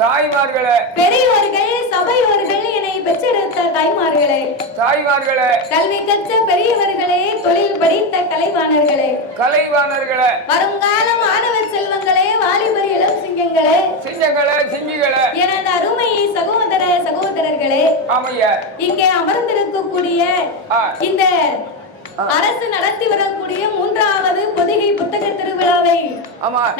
தாய்மார்களே, பெரியவர்கள் சபையோர்கள் என்னை பெற்றெடுத்த தாய்மார்களே, தாய்மார்களே, கல்வி கற்ற பெரியவர்களே, தொழில் படித்த கலைவாணர்களே, கலைவாணர்களே, வருங்கால மாணவ செல்வங்களே, வாலிபர் இளம் சிங்கங்களே, சிங்கங்களே, சிங்கிகளே, எனது அருமை சகோதர சகோதரர்களே, ஆமையா, இங்கே அமர்ந்திருக்கக்கூடிய இந்த அரசு நடத்தி வரக்கூடிய 3வது பொதிகை புத்தக திருவிழாவை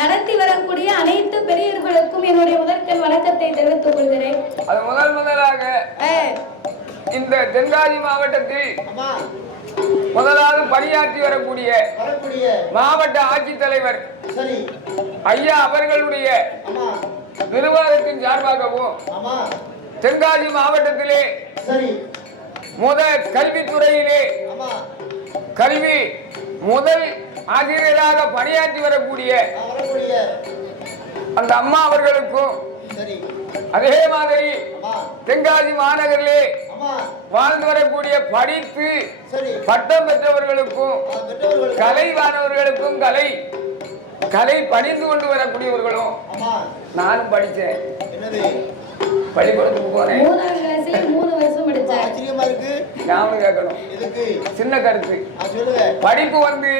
நடத்தி வரக்கூடிய அனைத்து பெரியவர்களுக்கும் என்னுடைய முதற்கண் வணக்கத்தை தெரிவித்துக் கொள்கிறேன். அது முதலாக இந்த தென்காசி மாவட்டத்தில் முதலாவது பணியாற்றி வரக்கூடிய மாவட்ட ஆட்சித்தலைவர் ஐயா அவர்களுடைய நிர்வாகத்தின் சார்பாகவும் தென்காசி மாவட்டத்திலே கல்வித்துறையிலே கல்வி முதல் ஆசிரியராக பணியாற்றி வரக்கூடிய அந்த அம்மா அவர்களுக்கும் அதே மாதிரி தென்காசி மாநகரிலே வாழ்ந்து வரக்கூடிய படித்து பட்டம் பெற்றவர்களுக்கும் கலைவானவர்களுக்கும் கலை பணிந்து கொண்டு வரக்கூடியவர்களும் நானும் படித்தேன். பள்ளிக்கூடத்துக்கு போனேன். 3 வருஷம் படிச்சேன். ஆச்சரியமா இருக்கு. ஞாபகம் கேட்கணும். இதுக்கு சின்ன கருத்து. சொல்லுங்க. படிப்பு வந்து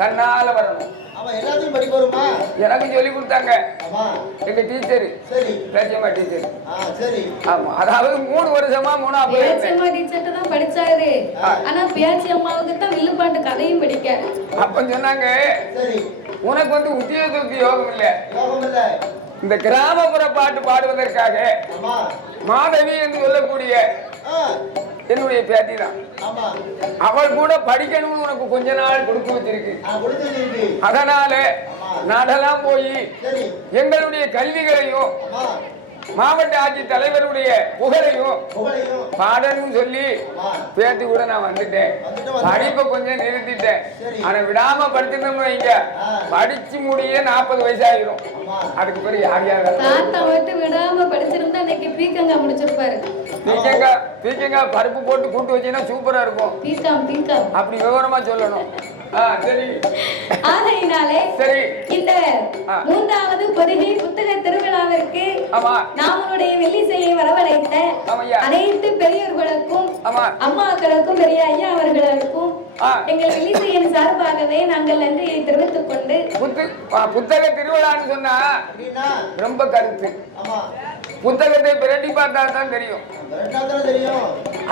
தன்னால வரணும். ஆமா, எல்லாத்தையும் படிப்பு வருமா? எனக்கு சொல்லி கொடுத்தாங்க. ஆமா. எங்க டீச்சர். சரி. பேச்சம்மா டீச்சர். சரி. ஆமா. அதாவது 3 வருஷமா 3ஆவது பேச்சம்மா டீச்சர்ட்ட தான் படிச்சாரு. ஆனா பேச்சம்மாவுக்கு தான் வில்லுப்பாட்டு கதையும் படிக்க. அப்ப சொன்னாங்க. சரி. உனக்கு வந்து உத்தியோகத்துக்கு யோகம் இல்ல. யோகம் இல்ல. இந்த கிராமப்புற பாட்டு பாடுவதற்காக மாதவி என்று சொல்லக்கூடிய என்னுடைய பேத்தி தான். அவள் கூட படிக்கணும்னு உனக்கு கொஞ்ச நாள் கொடுத்து வச்சிருக்கு. அதனால நாடெல்லாம் போய் எங்களுடைய கல்விகளையும் மாவட்ட ஆட்சி தலைவருடைய புகழையும் பாடணும் சொல்லி பேத்தி கூட நான் வந்துட்டேன். படிப்பை கொஞ்சம் நிறுத்திட்டேன். ஆனா விடாம படிச்சிருந்தோம்னு வைங்க, படிச்சு முடிய 40 வயசாயிரும். அதுக்கு பிறகு யார் தாத்தா மட்டும் விடாம படிச்சிருந்தா இன்னைக்கு பீக்கங்கா முடிச்சிருப்பாரு. பீக்கங்கா பருப்பு போட்டு கூட்டு வச்சீங்கன்னா சூப்பரா இருக்கும். பீக்கம் அப்படி விவரமா சொல்லணும். சரி. ஆகையினாலே சரி, இந்த 3வது பொதிகை புத்தக திருவிழாவிற்கு நம்மளுடைய வெள்ளிசையை வரவழைத்த அனைத்து பெரியவர்களுக்கும் அம்மாக்களுக்கும் பெரிய ஐயா அவர்களுக்கும் எங்கள் வெள்ளிசையின் சார்பாகவே நாங்கள் நன்றியை தெரிவித்துக் கொண்டு புத்தக திருவிழான்னு சொன்னா ரொம்ப கருத்து. புத்தகத்தை பிரட்டி பார்த்தா தான் தெரியும்.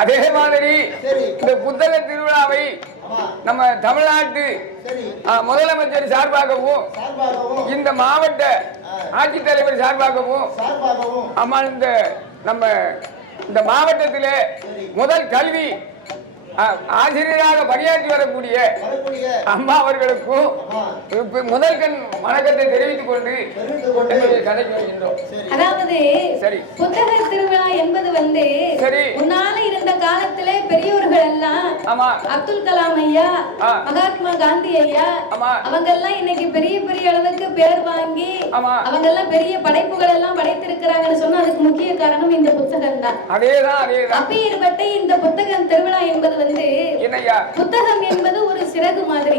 அதே மாதிரி இந்த புத்தக திருவிழாவை நம்ம தமிழ்நாட்டு முதலமைச்சர் சார்பாகவும் இந்த மாவட்ட ஆட்சித்தலைவர் சார்பாகவும் அம்மா இந்த மாவட்டத்திலே முதல் கல்வி ஆசிரியராக பணியாற்றி வரக்கூடிய அம்மா அவர்களுக்கும் முதல் கண் வணக்கத்தை தெரிவித்துக் கொண்டு கதைக்கு வருகின்றோம். அதாவது புத்தக திருவிழா என்பது வந்து முன்னால இருந்த காலத்திலே பெரியவர்கள் எல்லாம் அப்துல் கலாம் ஐயா, மகாத்மா காந்தி ஐயா அவங்க எல்லாம் இன்னைக்கு பெரிய பெரிய அளவுக்கு பேர் வாங்கி அவங்க எல்லாம் பெரிய படைப்புகள் எல்லாம் படைத்திருக்கிறாங்கன்னு சொன்னா அதுக்கு முக்கிய காரணம் இந்த புத்தகம் தான். அப்பேற்பட்ட இந்த புத்தகம் திருவிழா என்பது வந்து புத்தகம் என்பது ஒரு சிறகு மாதிரி.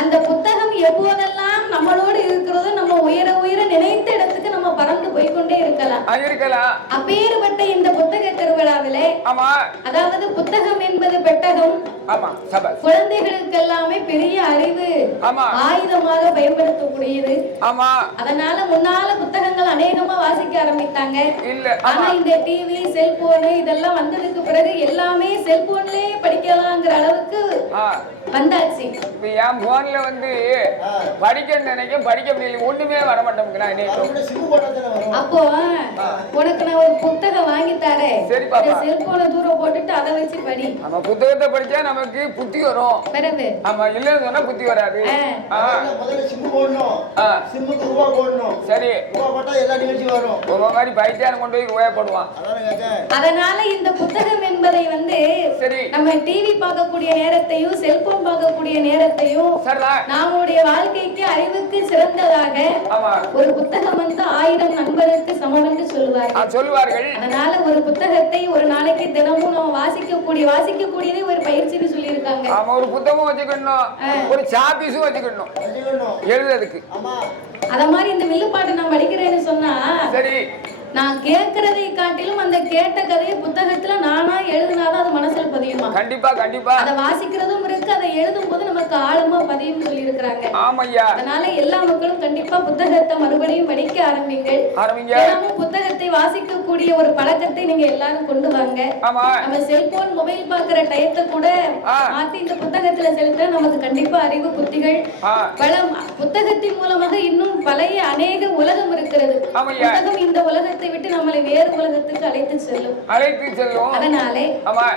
அந்த புத்தகம் எப்போதெல்லாம் நம்மளோடு இருக்கிறதோ நம்ம உயர உயர நினைத்த இடத்துக்கு நம்ம பறந்து போய்கொண்டே இருக்கலாம். அப்பேற்பட்ட இந்த புத்தக திருவிழாவிலே அதாவது புத்தகம் என்பது பெட்டகம், குழந்தைகளுக்கு எல்லாமே பெரிய அறிவு ஆயுதமாக பயன்படுத்தக்கூடியது. அதனால முன்னால புத்தகங்கள் அநேகமா வாசிக்க ஆரம்பித்தாங்க. ஆனா இந்த டிவி செல்போனு இதெல்லாம் வந்ததுக்கு பிறகு எல்லாமே செல்போன்லயே படிக்கலாங்கிற அளவுக்கு வந்தாச்சு. என் போன்ல வந்து படிக்க நினைக்க படிக்க முடியல, ஒண்ணுமே வர மாட்டேங்குது. அப்போ உனக்கு நான் ஒரு புத்தகம் வாங்கி தரேன், செல்போனை தூரம் போட்டுட்டு அதை வச்சு படி. நம்ம புத்தகத்தை படிச்சா நமக்கு புத்தி வரும். ஆமா, இல்லன்னு சொன்னா புத்தி வராது. சரி, ஒரு மாதிரி பைத்தியாரம் கொண்டு போய் உபயோகப்படுவான். அதனால இந்த புத்தகம் என்பதை வந்து நம்ம டிவி பார்க்கக்கூடிய நேரத்தையும் செல்போன் பார்க்கக்கூடிய நேரத்தையும் நம்முடைய வாழ்க்கைக்கு அறிவுக்கு சிறந்ததாக ஒரு புத்தகம் வந்து 1000 நண்பருக்கு சமம் என்று சொல்லுவார்கள். அதனால ஒரு புத்தகத்தை ஒரு நாளைக்கு தினமும் நம்ம வாசிக்கக்கூடியதே ஒரு பயிற்சின்னு சொல்லியிருக்காங்க. ஆமா, ஒரு புத்தகம் வச்சுக்கணும், ஒரு சாபீஸும் வச்சுக்கணும் எழுதுறதுக்கு. அத மாதிரி இந்த வில்லுப்பாட்டு நான் படிக்கிறேன்னு சொன்னா சரி, நான் கேட்கறதை காட்டிலும் அந்த கேட்ட கதையை புத்தகத்துல நானா எழுதினாதான் அது மனசுல பதியுமா? கண்டிப்பா கண்டிப்பா. அதை வாசிக்கிறதும் இருக்கு, அதை எழுதும் போது நமக்கு ஆழமா பதியும் சொல்லி இருக்கிறாங்க. ஆமையா. அதனால எல்லா மக்களும் கண்டிப்பா புத்தகத்தை மறுபடியும் படிக்க ஆரம்பிங்க. புத்தகத்தை வாசிக்கக்கூடிய ஒரு பழக்கத்தை நீங்க எல்லாரும் கொண்டு வாங்க. நம்ம செல்போன் மொபைல் பாக்குற டயத்தை கூட மாத்தி இந்த புத்தகத்துல செலுத்த நமக்கு கண்டிப்பா அறிவு புத்திகள் பல புத்தகத்தின் மூலமாக இன்னும் பழைய அநேக உலகம் இருக்கிறது. புத்தகம் இந்த உலகத்தை விட்டு நம்மளை வேறு உலகத்துக்கு அழைத்து செல்லும். அதனாலே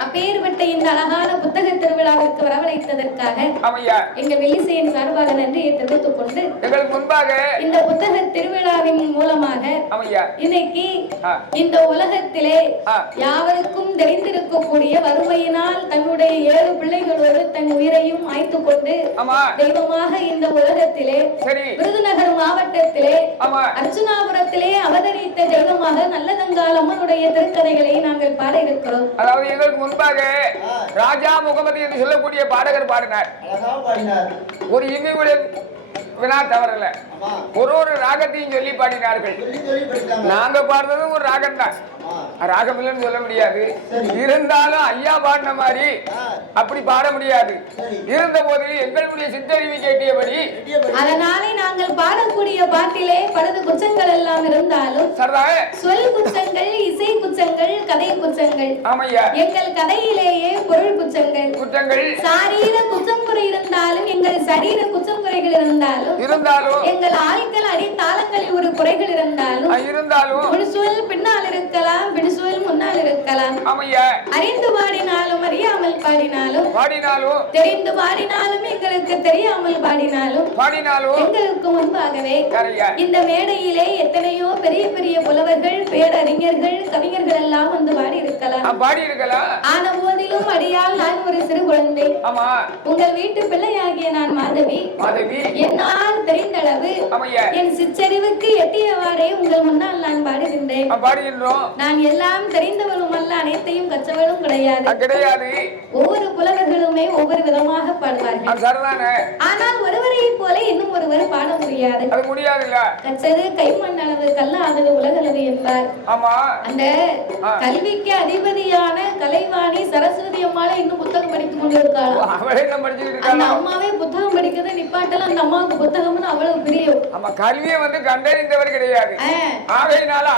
அப்பேற்பட்ட இந்த அழகான புத்தக திருவிழாவிற்கு வரவழைத்ததற்காக எங்க வெள்ளிசேன் சார்பாக நன்றியை தெரிவித்துக் கொண்டு இந்த புத்தக திருவிழாவின் மூலமாக இன்னைக்கு இந்த உலகத்திலே யாவருக்கும் தெரிந்திருக்கக்கூடிய வறுமையினால் தன்னுடைய 7 பிள்ளைகளோடு தன் உயிரையும் மாய்த்துக் கொண்டு தெய்வமாக இந்த உலகத்திலே விருதுநகர் மாவட்டத்திலே அர்ச்சுனாபுரத்திலே அவதரித்த தெய்வமாக நல்லதங்கால் அம்மனுடைய திருக்கதைகளை நாங்கள் பாட இருக்கிறோம். அதாவது இதற்கு முன்பாக ராஜா முகமது என்று சொல்லக்கூடிய பாடகர் பாடினார். ஒரு இமையுடைய வினா தவறல, ஒரு ராகத்தையும் சொல்லி பாடினார்கள். நாங்க பாடுறதும் ஒரு ராகம் தான், ராகம் இல்லைன்னு சொல்ல முடியாது. இருந்தாலும் ஐயா பாடின மாதிரி அப்படி பாட முடியாது. இருந்த போதிலும் எங்களுடைய சித்தறிவு கேட்டியபடி அதனாலே நாங்கள் பாடக்கூடிய பாட்டிலே பலது குச்சங்கள் எல்லாம் இருந்தாலும் சொல் குச்சங்கள், இசை குச்சங்கள், கதை குச்சங்கள். எங்கள் கதையிலேயே பொருள் குச்சங்கள், சாரீர குச்சம் குறை இருந்தாலும் எங்கள் சரீர குச்சம் குறைகள் இருந்தாலும் எங்கள் ஆட்கள் அடி தாளங்களில் ஒரு குறைகள் இருந்தாலும் சொல் பின்னால் இருக்கலாம், பிடிசொல் முன்னால் இருக்கலாம். அறிந்து பாடினாலும் அறியாமல் பாடினாலும் தெரிந்து பாடினாலும் எங்களுக்கு தெரியாமல் பாடினாலும் எங்களுக்கு முன்பாகவே இந்த மேடையிலே எத்தனையோ பெரிய பெரிய புலவர்கள், பேரறிஞர்கள், கவிஞர்கள் எல்லாம் வந்து பாடி இருக்கலாம். ஆன போதிலும் அடியால் நான் ஒரு சிறு குழந்தை, உங்கள் வீட்டு பிள்ளையாகிய நான் மாதவி. என்னால் தெரிந்தளவு என் சிற்றறிவுக்கு எட்டியவாறே உங்கள் முன்னால் நான் பாடுகின்றேன். நான் எல்லாம் தெரிந்தவளும் அல்ல, அனைத்தையும் கற்றவளும் கிடையாது. ஒவ்வொரு புலவர்களுமே ஒவ்வொரு விதமாக பாடுவார்கள். ஆனால் ஒருவரை போல இன்னும் ஒருவர் பாட முடியாது. கற்றது கைமண் அளவு கல்லாதது உலகளவு என்பார். அந்த கல்விக்கு அதிபதியான கலைவாணி சரஸ்வதி அம்மாளை இன்னும் புத்தகம் படித்துக் கொண்டிருக்காள். அந்த அம்மாவே புத்தகம் படிக்கிறது நிப்பாட்டல, அந்த அம்மாவுக்கு புத்தகம்னு அவ்வளவு பிரியம். கல்வியை வந்து கண்டறிந்தவர் கிடையாது.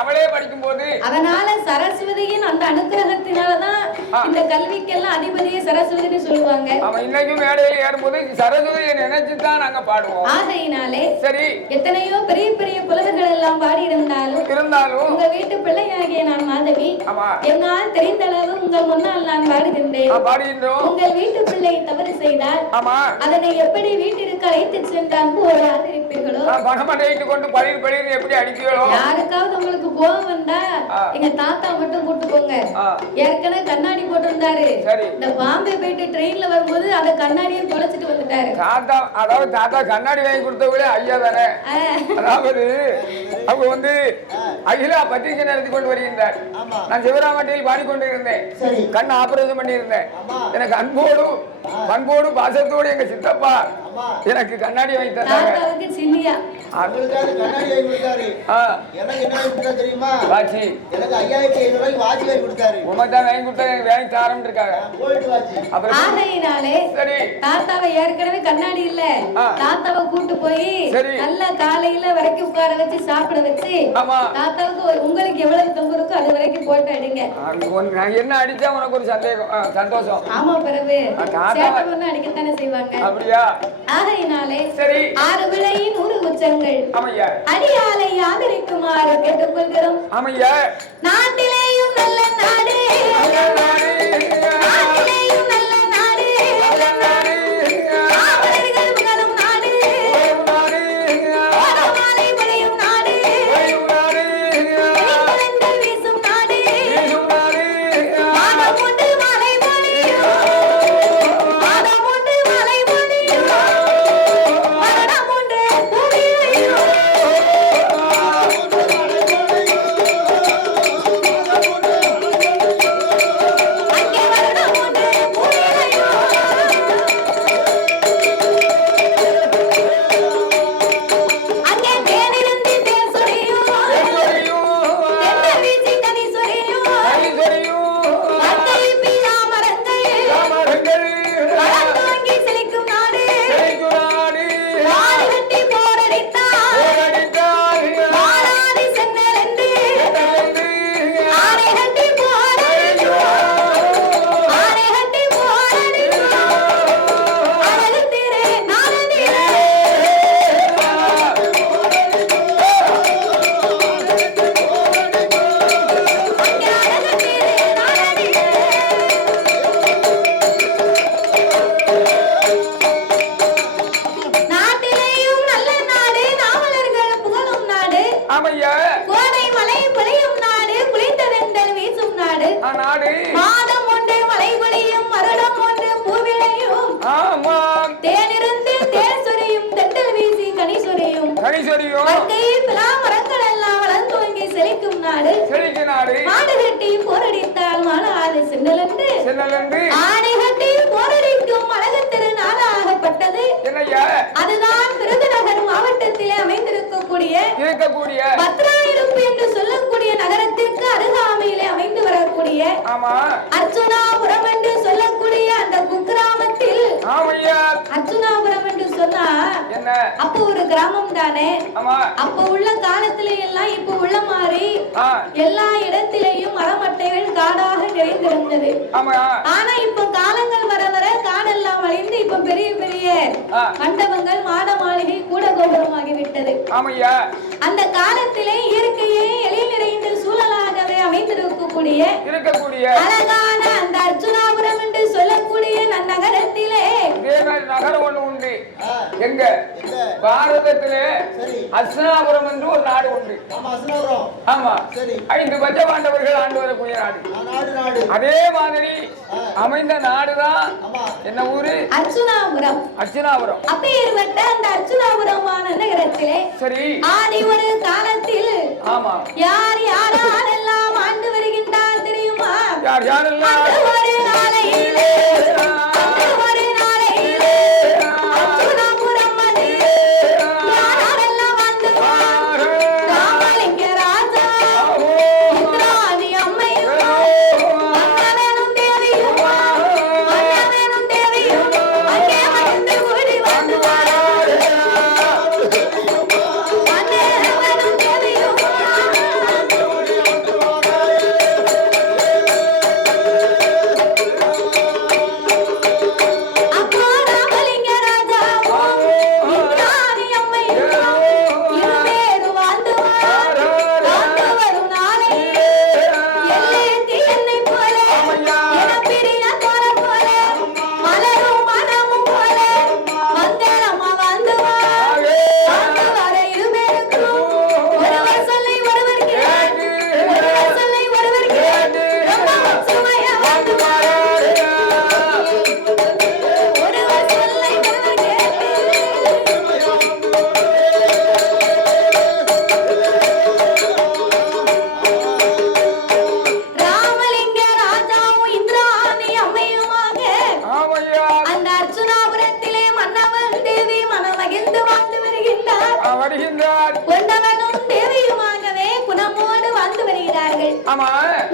அவளே படிக்கும் போது அதனால சரஸ்வதியின் அந்த அனுகிரகத்தினாலதான் இந்த கல்விக்கெல்லாம் அதிபதியை சரஸ்வதினு சொல்லுவாங்க. இன்னைக்கும் மேடையில் ஏறும்போது சரஸ்வதியை நினைச்சுதான் நாங்க பாடுவோம். ஆகையினாலே சரி, எத்தனையோ பெரிய பெரிய புலவர்கள் எல்லாம் பாடி இருந்தாலும் உங்க வீட்டு பிள்ளையாகிய நான் மாதவி என்னால் தெரிந்த அளவு உங்கள் முன்னால் நான் பாடுகின்றேன். உங்கள் வீட்டு பிள்ளை தவறு செய்தால் அதனை எப்படி வீட்டிற்கு அழைத்து சென்றாங்க ஒரு ஆள் இருப்பீர்களோ, எப்படி அடிப்பீங்களோ, யாருக்காவது உங்களுக்கு கோபம் வந்தா எங்க தாத்தா மட்டும் கூட்டு போங்க. ஏற்கனவே கண்ணாடி போட்டிருந்தாரு, இந்த பாம்பே போயிட்டு ட்ரெயின்ல வரும்போது அந்த கண்ணாடியை தொலைச்சிட்டு வந்துட்டாரு. தாத்தா கண்ணாடி வாங்கி கொடுத்தவங்களே ஐயா தானே. அதாவது அவங்க வந்து அகிலா பத்திரிகை நடத்தி கொண்டு வருகின்றார். நான் சிவராமட்டியில் பாடிக்கொண்டு இருந்தேன். கண் ஆபரேஷன் பண்ணி இருந்தேன். எனக்கு அன்போடு பாசத்தோடு எங்க சித்தப்பா எனக்கு கண்ணாடி வாங்கி தந்தாங்க. தாத்தாவை ஏற்கனவே கண்ணாடி இல்ல, தாத்தாவை கூட்டு போய் நல்ல காலையில வரைக்கும் உட்கார வச்சு சாப்பிட வச்சு தாத்தாவுக்கு உங்களுக்கு எவ்வளவு தொங்கு இருக்கோ அது வரைக்கும் போட்டு அடிங்க. என்ன அடிச்சா உனக்கு ஒரு சந்தோஷம். ஆமா, பிறகு அடிக்கத்தானே செய்வாங்க. அப்படியா? ஆகையினாலே ஆறு விளையின் ஒரு உச்சங்கள் அடியாலை ஆதரிக்குமாறு கேட்டுக்கொள்கிறோம். நாட்டிலேயும் நல்ல நாடு, நாட்டிலேயும் நல்ல நாடு, ஆவலர்கள் உணரும் நாடு, ஓரமாலை விளையும் நாடு, வெளிப்பலன்கள் வீசும் நாடு, மாதம் ஒன்று மழை பொழியும், மாதம் ஒன்று மழை பொழியும், வருடம் ஒன்று பூமி மரங்கள் எல்லாம் வளர்ந்து துவங்கி செழிக்கும் நாடு மாடு கட்டி போரடித்தால் மாநாடு சென்னலென்று ஆணை கட்டி போரடிக்கும் அழகு திருநாளாகப்பட்டது. அதுதான் விருதுநகர் மாவட்டத்திலே அமைந்திருக்கக்கூடிய பத்ராயிருப்பு என்று சொல்லக்கூடிய நகரத்திற்கு அருகாமையிலே அமைந்து வரக்கூடிய அர்ச்சுனாபுரம் என்று சொல்லக்கூடிய அந்த குக்கிராமத்தில் அர்ச்சுனாபுரம் என்று சொன்னா அப்ப ஒரு கிராமம் தானே. அப்ப உள்ள காலத்திலே எல்லாம் இப்ப உள்ள மாதிரி எல்லா இடத்திலேயும் மரமட்டைகள் காடாக நிறைந்திருந்தது. ஆனா இப்ப காலங்கள் வர வர காடெல்லாம் அழிந்து இப்ப பெரிய பெரிய மண்டபங்கள் மாட மாளிகை கூட கோபுரமாகிவிட்டது. அந்த காலத்திலே இயற்கையே எழில் நிறைந்த சூழலாகவே அமைந்திருக்கக்கூடிய அழகான அந்த அர்ச்சுனாபுரம் என்று சொல்லக்கூடிய நகரத்திலே நகரம் ஒண்ணு உண்டு. எங்க பாரதத்திலே அர்ச்சுனாபுரம் என்று ஒரு நாடு உண்டு. ஆமா, 5 பஞ்சபாண்டவர்கள் ஆண்டு வரக்கூடிய நாடு. அதே மாதிரி அமைந்த நாடுதான் என்ன ஊரு? அர்ச்சுனாபுரம். அப்பேற்பட்ட அந்த அர்ச்சுனாபுரமான நகரத்திலே ஆதி ஒரு காலத்தில் யார் யாரெல்லாம் ஆண்டு வருகின்றார் தெரியுமா? யாரெல்லாம்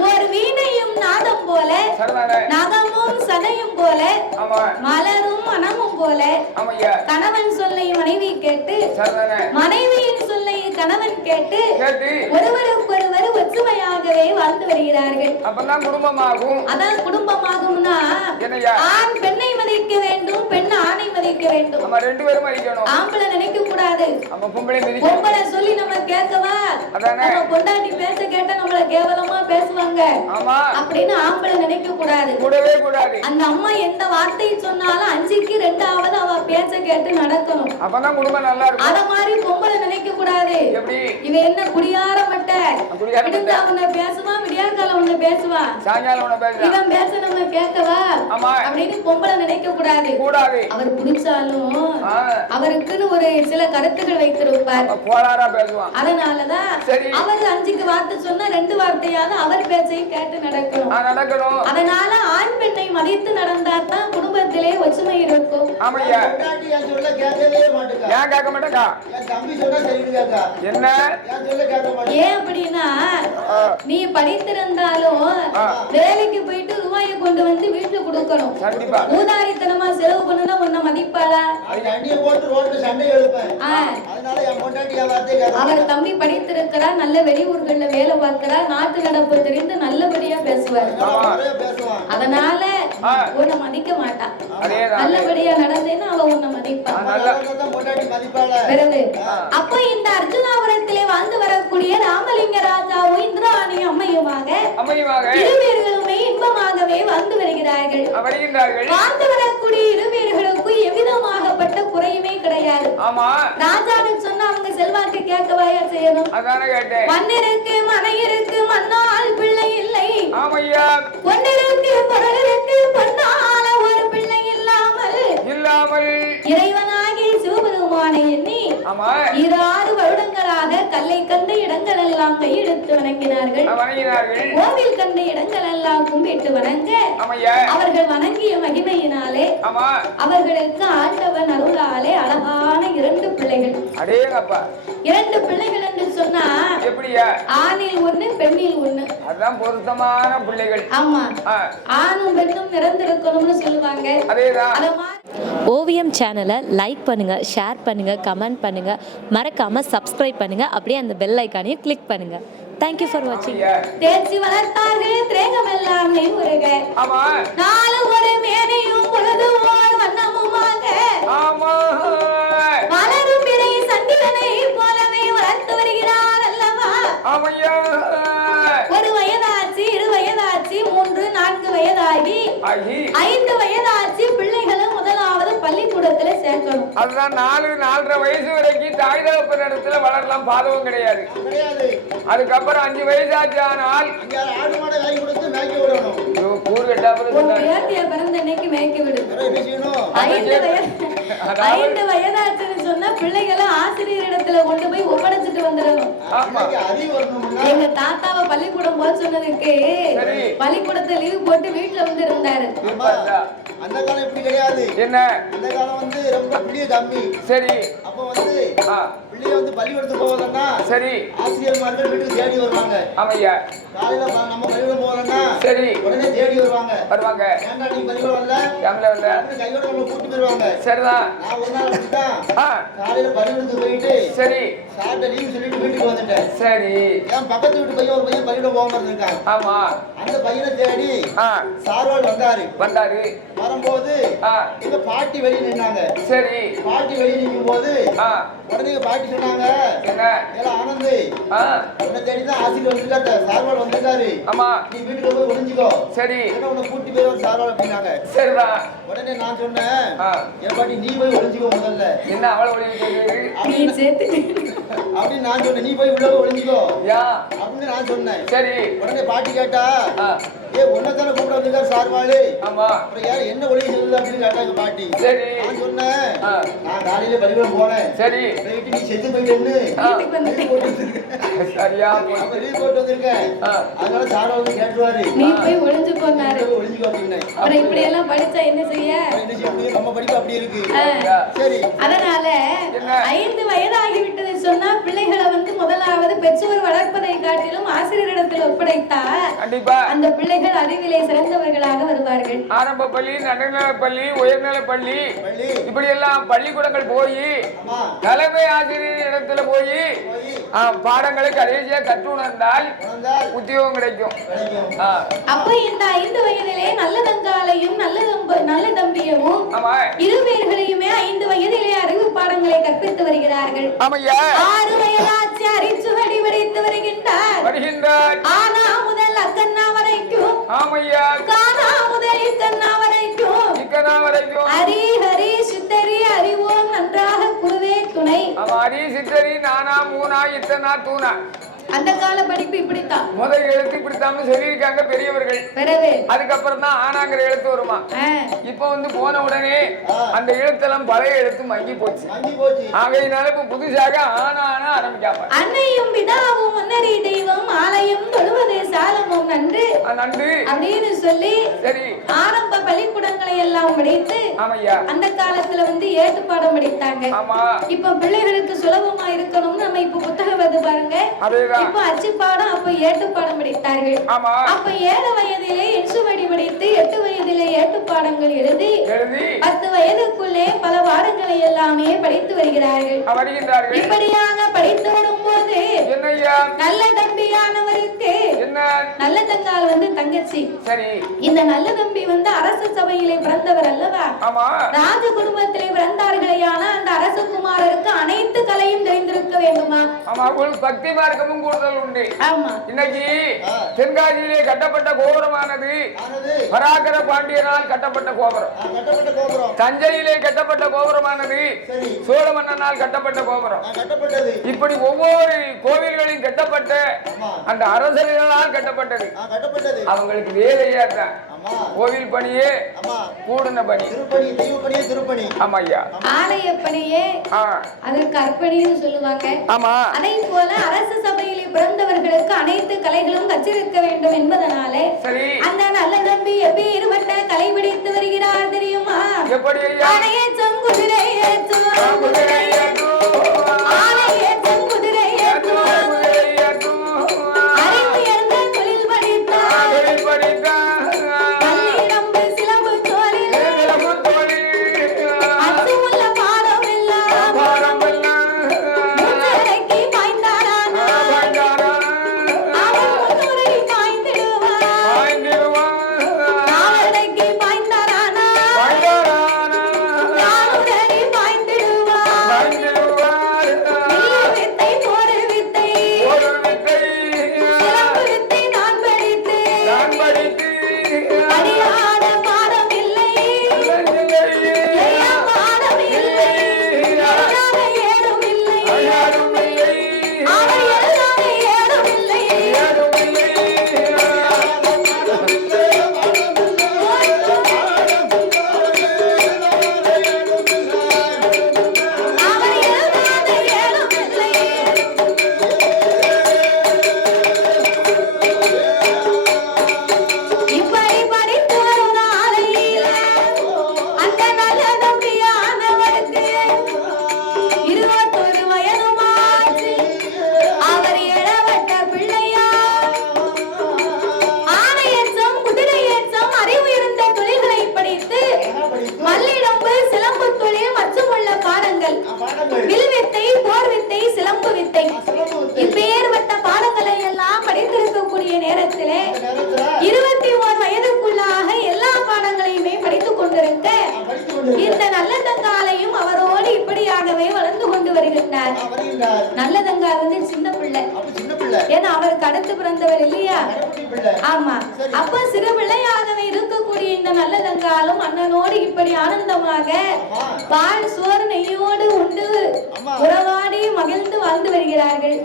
ஒரு வீணையும் நாதம் போல நகமும் சதையும் போல மலரும் மனமும் போல கணவன் சொல்லை மனைவி கேட்டு மனைவியின் சொல்லை கணவன் கேட்டு ஒருவருக்கொருவர் ஒற்றுமையாகவே வாழ்ந்து வருகிறார்கள். அதான் குடும்பமாகும்னா ஆண் பெண்ணை மதிக்க வேண்டும், பெண் ஆணை மதிக்க வேண்டும். ஆம்பளை நினைக்க கூடாது. பொம்பளை சொல்லி நம்ம கேட்கவா, நம்ம பொண்டாட்டி பேச கேட்டா நம்மள கேவலமா பேசுவாங்க அப்படின்னு ஆம்பளை நினைக்க கூடாது. அந்த அம்மா எந்த வார்த்தையை சொன்னாலும் 5க்கு 2வது அவ பேச கேட்டு நடக்கணும். அத மாதிரி பொம்பளை நினைக்க கூடாது. இவ என்ன குடியார மட்ட விடுந்தா உன்ன பேசுவான், விடியாக்கால உன்ன பேசுவான், இவன் பேச நம்ம கேட்கவா அப்படின்னு பொம்பளை நினைக்க கூடாது. அவர் பிடிச்சாலும் அவருக்குன்னு ஒரு சில கருத்துக்கள் வைத்திருப்பார். அதனாலதான் அவர் 5க்கு வார்த்தை சொன்னா 2 வார்த்தையாவது அவர் பேச்சையும் கேட்டு நடக்கணும். அதனால ஆண் பெண்ணை மதித்து நடந்தா தான் குடும்பத்திலே ஒற்றுமை இருக்கும். ஏன் அப்படின்னா நீ படித்திருந்தாலும் வேலைக்கு போயிட்டு ரூபாயை கொண்டு வந்து வீட்டுல கொடுக்கணும். ஊதாரித்தனமா செலவு பண்ணுனா உன்னை மதிப்பாளா? அவர் தம்பி படித்திருக்கிறார், நல்ல வெளியூர்கள்ல வேலை பார்க்கிறார், நாட்டு நடப்பு தெரிந்து நல்லபடியா பேசுவார். அதனால உன்னை மதிக்க மாட்டான். நல்லபடியா நடந்தேன்னா அவ உன்னை மதிப்பான். அப்ப இந்த அர்ஜுனாபுரத்திலே வாழ்ந்து வரக்கூடிய ராமலிங்க ராஜாவும் இந்திராணி அம்மையுமாக இருவர்களுமே இன்பமாகவே வாழ்ந்து வருகிறார்கள். வாழ்ந்து வரக்கூடிய இருவர்களுக்கு எவ்விதமாகப்பட்ட குறையுமே கிடையாது. ராஜாவுக்கு சொன்னா அவங்க செல்வாக்கு கேட்கவாயா செய்யணும். மண்ணிற்கு மனையிருக்கு மண்ணால் பிள்ளை இல்லை, பொன்னிற்கு பொருளிற்கு பொன்னால ஒரு பிள்ளை இல்லாமல் இறைவனாகி சிவபெருமானை எண்ணி 6 வருடங்கள் கல்லை கண்ட இடங்கள் எல்லாம் கையெடுத்து வணங்கினார்கள். கோவில் கண்ட இடங்கள் எல்லாம் கும்பிட்டு வணங்க அவர்கள் வணங்கிய மகிமையினாலே அவர்களுக்கு ஆண்டவன் அருளாலே அழகான 2 பிள்ளைகள். இரண்டு பிள்ளைகள் என்று சொன்னா ஆணில் 1 பெண்ணில் 1. அதான் பொருத்தமான பிள்ளைகள். ஆமா, ஆணும் பெண்ணும் நிறந்திருக்கணும்னு சொல்லுவாங்க. ஓவியம் சேனலை லைக் பண்ணுங்க, ஷேர் பண்ணுங்க, கமெண்ட் பண்ணுங்க, மறக்காம சப்ஸ்கிரைப் பண்ணுங்க. அப்படியே அந்த பெல் ஐகானையும் கிளிக் பண்ணுங்க. Thank you for watching. தேர்ச்சி வளர்த்தார்கள் திரேகம் எல்லாம் நெய்வுருக. ஆமா, நாலு ஒரு மேனையும் பொழுது ஓர் வண்ணமுமாக. ஆமா, மலரும் பிறை சந்திரனை போலவே வளர்த்து வருகிறார் அல்லவா. ஆமையா, 1 வயதாச்சு, 2 வயதாச்சு, 3, 4 வயதாகி 5 வயதாச்சு. பிள்ளைகளை முதலாவது பள்ளிக்கூடத்துல சேர்க்கணும். அதுதான் 4-4.5 வயசு வரைக்கும் தாய் தகப்பன் இடத்துல வளரலாம், பாதகம் கிடையாது. அதுக்கப்புறம் 5 வயசாச்சு ஆனால் ஆடு மாடை வாங்கி கொடுத்து மேய்க்க விடணும். பிறந்த அன்னைக்கு மேய்க்க விடு. 5 வயதாச்சுன்னு சொன்னா பிள்ளைகளை ஆசிரியர் இடத்துல கொண்டு போய் ஒப்படைச்சிட்டு வந்துடணும். எங்க தாத்தாவை பள்ளிக்கூடம் போக சொன்னதுக்கு பள்ளிக்கூடத்தை லீவ் போட்டு வீட்டுல வந்து இருந்தாரு. அந்த காலம் இப்படி கிடையாது. என்ன அந்த காலம் வந்து ரொம்ப பிள்ளைய கம்மி. சரி, அப்ப வந்து பிள்ளைய வந்து பள்ளிக்கூடத்துக்கு போவதுன்னா சரி ஆசிரியர்மார்கள் வீட்டுக்கு தேடி வருவாங்க. ஆமையா, காலையில நம்ம பள்ளிக்கூடம் போவதுன்னா சரி உடனே தேடி வருவாங்க. ஏன்டா நீ பள்ளிக்கூடம் வரல, கையோட நம்ம கூட்டு போயிருவாங்க. சரிதான். நான் ஒரு நாள் அப்படிதான் காலையில பள்ளிக்கூடத்துக்கு போயிட்டு சரி சார்ட்ட லீவ் சொல்லிட்டு வீட்டுக்கு வந்துட்டேன். சரி, என் பக்கத்து வீட்டு பையன் ஒரு பையன் பள்ளிக்கூடம் போகாம இருந்திருக்காங்க. ஆமா, அந்த பையனை தேடி சார்வாள் வந்தாரு. வரும்போது எங்க பாட்டி வெளியே நின்னாங்க. சரி, பாட்டி வெளியே நிற்கும் போது உடனே பாட்டி சொன்னாங்க, ஆனந்த் உன்னை தேடிதான் ஆசிரியர் வந்திருக்காரு, சார்வாள் வந்திருக்காரு. ஆமா, நீ வீட்டுக்கு போய் ஒளிஞ்சுக்கோ. சரி, உன்னை கூட்டி போய் சார்வாள் அப்படின்னாங்க. சரிதான். உடனே நான் சொன்னேன், என் பாட்டி நீ போய் ஒளிஞ்சுக்கோ முதல்ல. என்ன அவளை அப்படின்னு நான் சொன்னேன், நீ போய் உள்ள ஒளிஞ்சுக்கோ அப்படின்னு நான் சொன்னேன். சரி, உடனே பாட்டி கேட்டா, உன்னதான கூப்பிட வந்திருக்காரு சார்வாளு. ஆமா, அப்புறம் யார் என்ன ஒளிய சொல்லுது அப்படின்னு கேட்டாங்க பாட்டி. சரி, நான் சொன்னேன், நான் காலையில பள்ளிக்கூடம் போனேன். சரி, நீ செத்து போயிட்டேன்னு சரியா லீவ் போட்டு வந்திருக்கேன். அதனால சார்வாள் வந்து கேட்டுவாரு, நீ போய் ஒளிஞ்சுக்கோன்னாரு. ஒளிஞ்சுக்கோ அப்படின்னு. அப்புறம் இப்படி எல்லாம் படிச்சா என்ன செய்ய முடியும், நம்ம படிப்பு அப்படி இருக்கு. சரி, அதனால 5 வயதாகி விட்டது சொன்னா பிள்ளைகளை வந்து முதலாவது பெற்றோர் வளர்ப்பதை காட்டிலும் ஆசிரியரிடத்தில் ஒப்படைத்தால் அந்த பிள்ளைகள் அறிவிலே சிறந்தவர்களாக வருவார்கள். ஆரம்ப பள்ளி, நடுநிலை பள்ளி, உயர்நிலை பள்ளி, இப்படி எல்லாம் பள்ளிக்கூடங்கள் போய் தலைமை ஆசிரியர் இடத்துல போய் பாடங்களை கடைசியா கற்று உணர்ந்தால் உத்தியோகம் கிடைக்கும். அப்ப இந்த 5 வயதிலே நல்ல தங்காலையும் நல்ல தம்பியமும் 2 பேர்களையுமே 5 வயதிலே அறிவு பாடங்களை கற்பித்து வருகிறார்கள். 6 வயதாச்சு அரிச்சுவடி படித்து வருகின்றார். ஆனா முதல் அக்கண்ணா வரைக்கும், கானா முதல் இக்கண்ணா வரைக்கும் ஹரி ஹரி சித்தரி அறிவோம் நன்றாக குருவே துணை. ஹரி சித்தரி நானா மூனா இத்தனா தூணா. அந்த கால படிப்பு இப்படித்தான். முதல் எழுத்து இப்படித்தான் சொல்லியிருக்காங்க பெரியவர்கள். அதுக்கப்புறம் தான் ஆனாங்கிற எழுத்து வருமா. இப்ப வந்து போன உடனே அந்த எழுத்தெல்லாம் பழைய எழுத்து மங்கி போச்சு. ஆகையினால இப்ப புதுசாக ஆனா ஆரம்பிக்காம அன்னையும் பிதாவும் முன்னறி தெய்வம் ஆலயம் தொழுவது சாலமும் நன்று அப்படின்னு சொல்லி சரி ஆரம்ப பள்ளிக்கூடங்களை எல்லாம் படித்து அந்த காலத்துல வந்து ஏட்டு பாடம் படித்தாங்க. இப்ப பிள்ளைகளுக்கு சுலபமா இருக்கணும்னு நம்ம இப்ப புத்தகம் வந்து பாருங்க. இப்ப அச்சு பாடம், அப்ப ஏட்டு பாடம் படித்தார்கள். அப்ப 7 வயதிலே எச்சுவடி படித்து 8 வயதிலே ஏட்டு பாடங்கள் எழுதி 10 வயதுக்குள்ளே பல பாடங்களை எல்லாமே படித்து வருகிறார்கள். இப்படியாக படித்து வரும் போது நல்ல தம்பியானவருக்கு நல்ல தங்கால் வந்து தங்கச்சி. இந்த நல்ல தம்பி வந்து அரசு சபையிலே பிறந்தவர் அல்லவா, ராஜ குடும்பத்திலே பிறந்தார்களேயான அந்த அரசகுமாரருக்கு அனைத்து கலையும் தெரிந்திருக்க வேண்டுமா. பக்தி மார்க்கமும் கூடுதல் உண்டு. இன்னைக்கு தென்காசியிலே கட்டப்பட்ட கோபுரமானது பராகர பாண்டியனால் கட்டப்பட்ட கோபுரம். தஞ்சையிலே கட்டப்பட்ட கோபுரமானது சோழ மன்னனால் கட்டப்பட்ட கோபுரம். இப்படி ஒவ்வொரு கோவில்களையும் கட்டப்பட்ட அந்த அரசர்களால் கட்டப்பட்டது. அவங்களுக்கு வேலையா தான் கோவில் பணியே கூடுன பணி, திருப்பணி, தெய்வ பணியே திருப்பணி. ஆமா ஐயா. ஆலய பணியே அதற்கு அர்ப்பணின்னு சொல்லுவாங்க. ஆமா. அதே போல அரசு சபையிலே பிறந்தவர்களுக்கு அனைத்து கலைகளும் கற்றிருக்க வேண்டும் என்பதனாலே அந்த நல்ல தம்பி எப்பேற்பட்ட கலை பிடித்து வருகிறார் தெரியுமா? எப்படி ஐயா? ஆணையேற்றம் குதிரை ஏற்றும், ஆணையேற்றம் குதிரை ஏற்றும், அறிவு என்ற தொழில் படித்தார், பள்ளியிடம்பு சிலம்பு தோளில் அச்சமுள்ள பாடம் எல்லாம் மூச்சடக்கி பாய்ந்தாரானா அவன் முன்னூரை பாய்ந்திடுவார், நாளடக்கி பாய்ந்தாரானா நானுடனே பாய்ந்திடுவார். வித்தை போரு வித்தை சிலம்பு வித்தை நான் படித்து படியாத பாடம் இல்லை, பாடம் இல்லை, எழுதாத ஏடும் இல்லை, அவன் எழுதாத ஏடும் இல்லை, அவன் எழுதாத ஏடும் இல்லை. இப்படி படித்து வரும் நாளையில அந்த நல்ல தம்பியானவருக்கு 21 வயதுமாச்சு. அவர் இளவட்ட பிள்ளையா, ஆணையேற்றம் குதிரையேற்றம் அறிவு இருந்த தொழில்களை படித்து மல்லிடம்பு சிலம்பு தொழில் மற்றும் உள்ள பாடங்கள் வில் வித்தை போர் வித்தை சிலம்பு வித்தை இப்பேற்பட்ட பாடங்களை எல்லாம் படித்திருக்கக்கூடிய நேரத்திலே 21 வயதுக்குள்ளாக எல்லா பாடங்களையுமே படித்துக் கொண்டிருக்க இந்த நல்ல தங்காலையும் அவரோடு இப்படியாகவே வளர்ந்து கொண்டு வருகின்றார். நல்ல தங்கா வந்து சின்ன பிள்ளை, ஏன்னா அவருக்கு அடுத்து பிறந்தவர் இல்லையா? ஆமா. அப்ப சிறு பிள்ளையாகவே இருக்கக்கூடிய இந்த நல்ல தங்காலும் அண்ணனோடு இப்படி ஆனந்தமாக பால் சோறு நெய்யோடு உண்டு உறவாடி மகிழ்ந்து வாழ்ந்து வருகிறார்கள்.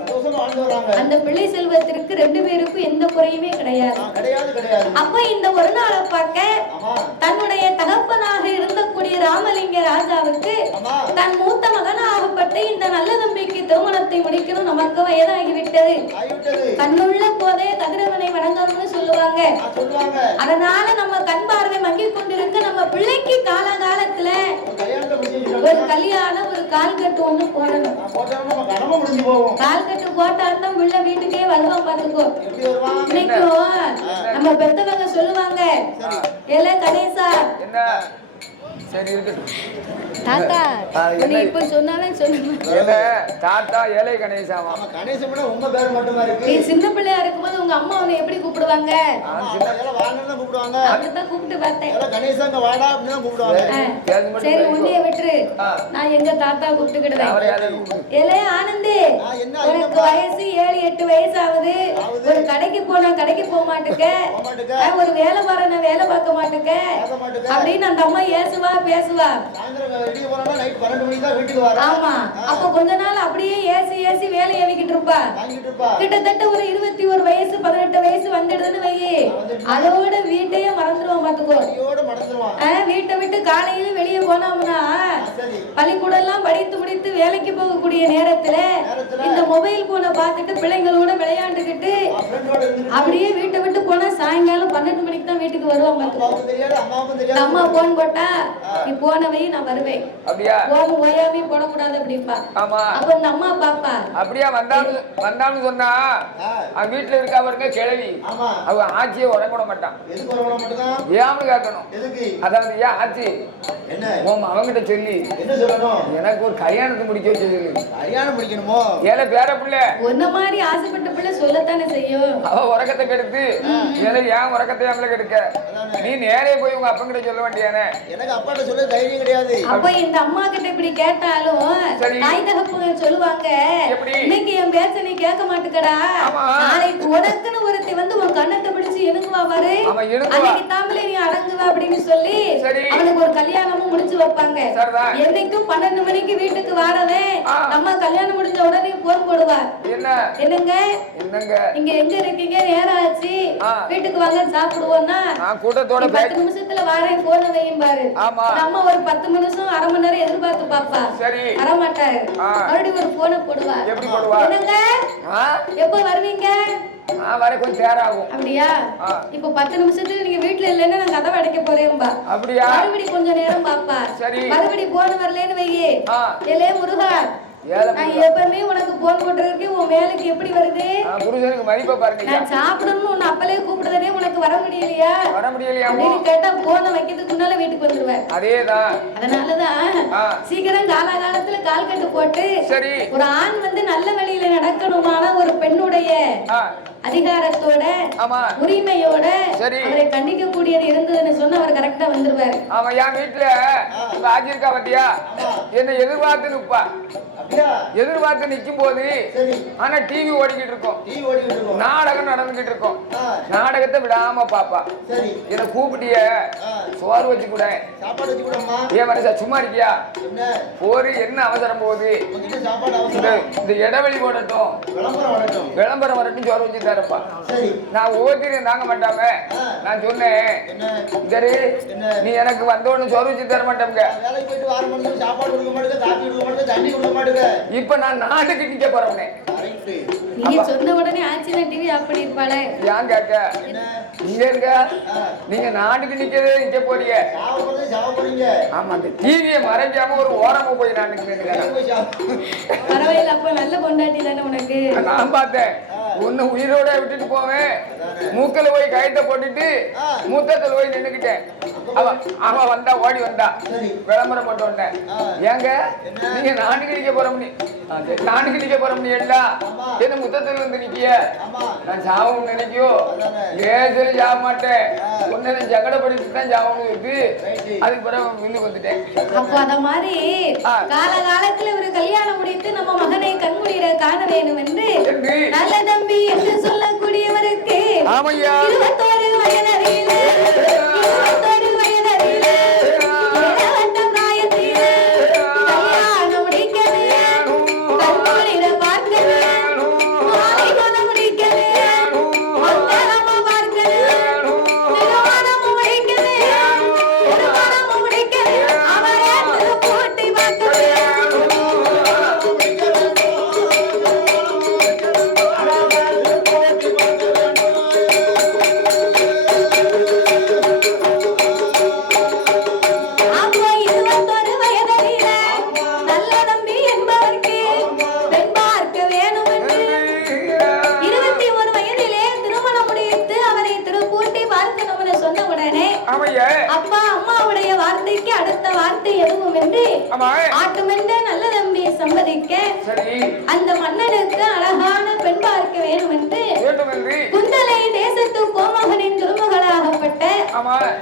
அந்த பிள்ளை செல்வத்திற்கு 2 பேருக்கும் எந்த குறையுமே கிடையாது. அப்ப இந்த ஒரு நாளை பார்க்க தன்னுடைய தகப்பனாக இருந்தக்கூடிய ராமலிங்க ராஜாவுக்கு தன் மூத்த மகனாகப்பட்ட இந்த நல்ல தம்பிக்கு திருமணத்தை முடிக்கணும், நமக்கு வயதாகிவிட்டது, கண்ணுள்ள போதே கதிரவனை வணங்கணும்னு சொல்லுவாங்க. அதனால நம்ம கண் பார்வை மங்கிக் கொண்டிருக்க நம்ம பிள்ளைக்கு காலகாலத்துல ஒரு கல்யாணம் ஒரு கால்கட்டு ஒண்ணு போடணும். கால்கட்டு போட்டாருந்தா உள்ள வீட்டுக்கே வருவான் பாத்துக்கோ. இன்னைக்கும் நம்ம பெத்தவங்க சொல்லுவாங்க, ஏல கணேசா சரி இருக்கட்டும். தாத்தா நீ இப்ப சொன்னாலும் சொல்லுங்க. தாத்தா ஏழை கணேசாமா. கணேசம்னா உங்க பேர் மட்டுமா இருக்கு? நீ சின்ன பிள்ளையா இருக்கும்போது உங்க அம்மா உன்னை எப்படி கூப்பிடுவாங்க? கூப்பிடுவாங்க. அப்படிதான் கூப்பிட்டு பார்த்தேன். கணேசங்க வாடா அப்படின்னு கூப்பிடுவாங்க. சரி உன்னைய விட்டுரு, நான் எங்க தாத்தா கூப்பிட்டுக்கிடுவேன். ஏலே ஆனந்தி, உனக்கு வயசு 7-8 வயசு ஆகுது, ஒரு கடைக்கு போனா கடைக்கு போக மாட்டுக்க, ஒரு வேலை பாருன வேலை பார்க்க மாட்டுக்க அப்படின்னு அந்த அம்மா ஏசுவா பேசுவா. ஆமா. அப்ப கொஞ்ச நாள் அப்படியே ஏசி ஏசி வேலை ஏவிக்கிட்டு இருப்பா. கிட்டத்தட்ட ஒரு 21 வயசு 18 வயசு வந்துடுதுன்னு வையே, அதோட வீட்டையே மறந்துடுவான் பாத்துக்கோ. வீட்டை விட்டு காலையில வெளியே போனோம்னா பள்ளிக்கூடம் எல்லாம் படித்து முடித்து வேலைக்கு போகக்கூடிய நேரத்துல இந்த மொபைல் போனை பார்த்துட்டு பிள்ளைங்களோட விளையாண்டுக்கிட்டு அப்படியே வீட்டை விட்டு போனா சாயங்காலம் 12 மணிக்கு தான் வீட்டுக்கு வருவான் பாத்துக்கோ. அம்மா போன் போட்டா நீ போனவை நான் வருவேன், போன் ஓயாமே போடக்கூடாது அப்படிப்பா. அப்ப இந்த அம்மா பாப்பா அப்படியா வந்தான்னு சொன்னா வீட்டுல இருக்கா பாருங்க கிழவி, அவ ஆட்சியை உடம்பட மாட்டான். ஏன்னு கேட்கணும். அதாவது ஏன் ஆட்சி அவங்கிட்ட சொல்லி எனக்கு ஒரு கல்யாணத்தை முடிக்க வச்சு சொல்லி. கல்யாணம் முடிக்கணுமோ? ஏழை பேர பிள்ளை ஒன்ன மாதிரி ஆசைப்பட்ட பிள்ளை சொல்லத்தானே செய்யும். அவ உறக்கத்தை கெடுத்து ஏழை ஏன் உறக்கத்தை அவங்கள கெடுக்க, நீ நேரே போய் உங்க அப்பங்கிட்ட சொல்ல வேண்டியானே. எனக்கு அப்பாட்ட சொல்ல தைரியம் கிடையாது. அப்ப இந்த அம்மா கிட்ட இப்படி கேட்டாலும் தாய் தகப்பங்க சொல்லுவாங்க, இன்னைக்கு என் பேச்ச நீ கேட்க மாட்டுக்கடா, நாளைக்கு உனக்குன்னு ஒருத்தி வந்து உன் கண்ணத்தை பிடிச்சு எணுங்குவா பாரு, அன்னைக்கு தாமலே நீ அடங்குவா அப்படின்னு சொல்லி அவனுக்கு ஒரு கல்யாணமும் முடிச்சு வைப்பாங்க. என்னைக்கும் 12 மணிக்கு வீட்டுக்கு வாரவே நம்ம கல்யாணம் முடிஞ்ச உடனே போன் போடுவா, என்னங்க இங்க எங்க இருக்கீங்க, நேரம் ஆச்சு, வீட்டுக்கு வாங்க சாப்பிடுவோம்னா கூட்டத்தோட 10 நிமிஷத்துல வாரேன் போன வையும் பாரு. நம்ம ஒரு 10 நிமிஷம் அரை மணி நேரம் எதிர்பார்த்து பாப்பா வர மாட்டாரு. மறுபடியும் ஒரு போனை போடுவா. என்னங்க எப்ப வருவீங்க? வர கொஞ்சம் நேரம் ஆகும். அப்படியா? இப்போ 10 நிமிஷத்துல நீங்க வீட்டுல இல்லைன்னா நான் கதவை அடைக்க போறேன்பா. அப்படியா? மறுபடியும் கொஞ்ச நேரம் பாப்பா. மறுபடியும் போன வரலன்னு வையே. ஏலே முருகா, நான் எப்பவுமே உனக்கு போன் போட்டுருக்கு. உன் வேலைக்கு எப்படி வருது? புருஷனுக்கு மதிப்பை பாருங்க. நான் சாப்பிடணும்னு உன்னை அப்பலே கூப்பிடுறதே உனக்கு வர முடியலையா? அப்படின்னு கேட்டா போனை வைக்கிறதுக்கு முன்னால வீட்டுக்கு வந்துருவேன். அதேதான். அதனாலதான் சீக்கிரம் காலகாலத்துல கால் கட்டு போட்டு ஒரு ஆண் வந்து நல்ல வழியில நடக்கணுமான ஒரு பெண்ணுடைய அதிகாரத்தோட உரிமையோட அவரை கண்டிக்க கூடியது இருந்ததுன்னு சொன்ன அவர் கரெக்டா வந்துருவாரு. ஆமா, என் வீட்டுல ஆஜிருக்கா பத்தியா என்ன எதிர்பார்த்து நிப்பா. எதிர்பார்த்து நிக்கும் போது ஆனா டிவி ஓடிக்கிட்டு இருக்கும், நாடகம் நடந்துகிட்டு இருக்கும். நாடகத்தை விடாம பாப்பா. என்ன கூப்பிட்டிய சோறு வச்சு கூட ஏன் மனுஷா சும்மா இருக்கியா? ஒரு என்ன அவசரம் போகுது, இந்த இடைவெளி போடட்டும், விளம்பரம் வரட்டும், சோறு வச்சு தரப்பா. நான் ஒவ்வொருத்தரையும் தாங்க மாட்டாம நான் சொன்னேன், சரி நீ எனக்கு வந்தோன்னு சோறு வச்சு தர மாட்டேங்க. இப்ப நான் நாட்டுக்கு நிக்க போறவனே. நீங்க சொன்ன உடனே ஆச்சினா டிவி அப்படி இருப்பாளே. ஏன் கேட்க நீங்க இருக்க, நீங்க நாட்டுக்கு நிக்க போறீங்க. ஆமா, அந்த டிவியை மறைக்காம ஒரு ஓரமா போய் நான் பரவாயில்ல. அப்ப நல்ல பொண்டாட்டி தானே உனக்கு. நான் பார்த்தேன், உன்னை உயிரோட விட்டுட்டு போவேன், மூக்கல போய் கயத்தை போட்டுட்டு மூத்தத்துல போய் நின்னுக்கிட்டேன். அவ வந்தா ஓடி வந்தா விளம்பரம் போட்டு வந்தேன். ஏங்க நீங்க நாட்டுக்கு நிக்க போறோம்னு, நாட்டுக்கு நிக்க போறோம்னு எல்லாம் என்ன முத்தத்துல வந்து நிக்கிய? நான் சாவும் நினைக்கியோ? ஏன் சாக மாட்டேன், ஒன்னு ஜகடப்படுத்தி தான் சாவணும் இருக்கு. அதுக்கு பிறகு இன்னும் வந்துட்டேன். அப்போ அத மாதிரி காலகாலத்துல ஒரு கல்யாணம் முடித்து நம்ம மகனை கண்முடியிட காண வேண்டும் என்று நல்ல தம்பி என்று சொல்லக்கூடியவருக்கு 21 வயதிலே அப்பா அம்மாவுடைய வார்த்தைக்கு அடுத்த வார்த்தை எதுவும் என்று ஆட்டுமென்ற நல்ல தம்பியை சம்மதிக்க அந்த மன்னனுக்கு அழகான பெண் பார்க்க வேண்டும் என்று குந்தலை தேசத்து கோமகனின் திருமகளாகப்பட்ட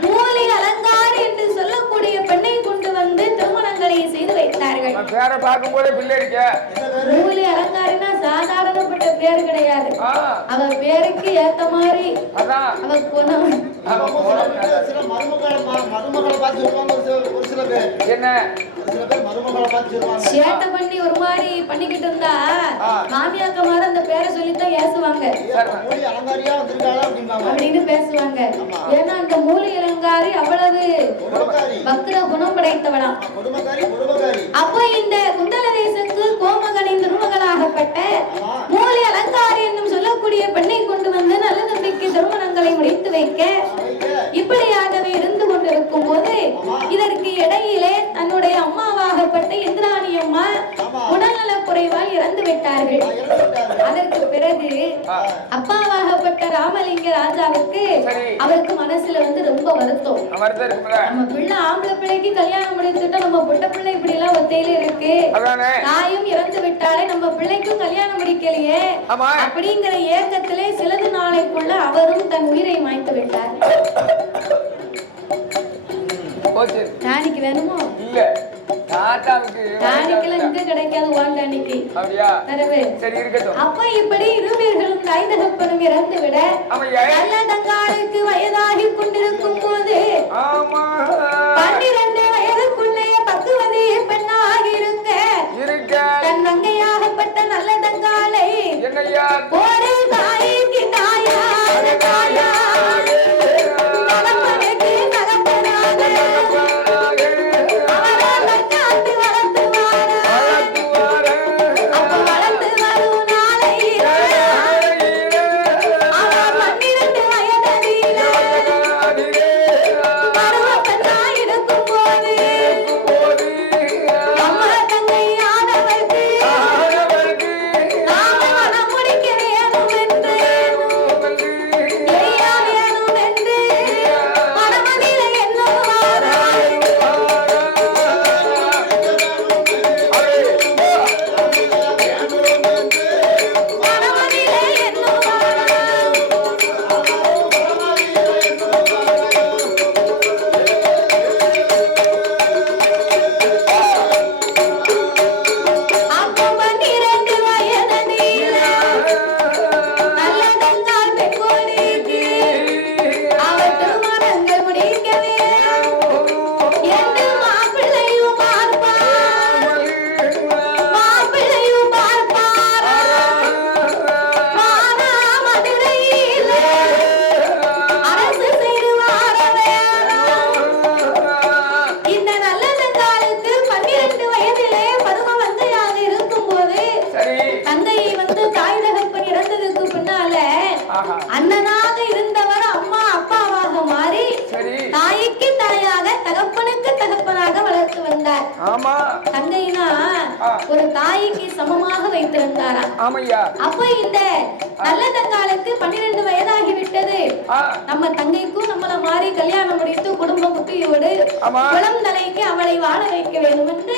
மூலி அலங்காரி என்று சொல்லக்கூடிய பெண்ணை கொண்டு வந்து திருமணங்களை செய்து வைத்தார்கள். மூலி அலங்காரினா சாதாரணப்பட்ட பேர் கிடையாது. அவ பேருக்கு ஏத்த மாதிரி அவ குணம். சேட்டை பண்ணி ஒரு மாதிரி பண்ணிக்கிட்டு இருந்தா மாமியாக்கமார அந்த பேரை சொல்லித்தான் ஏசுவாங்க அப்படின்னு பேசுவாங்க. ஏன்னா அந்த மூலி அலங்காரி அவ்வளவு பக்ர குணம் படைத்தவளாம். அப்போ இந்த குந்தல தேசத்து கோமகனின் திருமகளாகப்பட்ட மூலி அலங்காரி என்னும் சொல்லக்கூடிய பெண்ணை கொண்டு வந்து நல்ல நம்பிக்கை திருமணங்களை முடித்து வைக்க இப்படியாகவே இருந்து கொண்டிருக்கும் போது இதற்கு இடையிலே தன்னுடைய அம்மாவாகப்பட்ட இந்திராணி அம்மா உடல்நல குறைவால் இறந்து விட்டார்கள். அதற்கு பிறகு அப்பாவாகப்பட்ட ராமலிங்க ராஜாவுக்கு அவருக்கு மனசுல வந்து ரொம்ப வருத்தம். நம்ம பிள்ளை ஆம்பளை பிள்ளைக்கு கல்யாணம் முடித்துட்டா நம்ம பொட்ட பிள்ளை இப்படி எல்லாம் ஒத்தையில இருக்கு, தாயும் இறந்து விட்டாலே நம்ம பிள்ளைக்கும் கல்யாணம் முடிக்கலையே அப்படிங்கிற ஏக்கத்திலே சிலது நாளைக்குள்ள அவரும் தன் உயிரை மாய்த்து விட்டார். டானிக்கு வேணுமோ? இல்ல, டானிக்கெல்லாம் இங்க கிடைக்காது. வாண்டானிக்கு அப்ப இப்படி இருவர்களும் தாய் தகப்பனும் இறந்து விட நல்ல தங்காளுக்கு வயதாகி கொண்டிருக்கும் போது 12 வயதுக்குள்ளே பக்குவதி பெண்ணாக இருக்க தன் மங்கையாகப்பட்ட நல்ல தங்காளை ஒரு தாய்க்கு தாயா ஆமா. தங்கைனா ஒரு தாய்க்கு சமமாக வைத்திருந்தாரா. ஆமையா. அப்ப இந்த நல்ல தங்காளுக்கு 12 வயதாகி விட்டது. நம்ம தங்கைக்கும் நம்மள மாறி கல்யாணம் முடித்து குடும்ப குட்டியோடு குளம் தலைக்கு அவளை வாழ வைக்க வேண்டும் என்று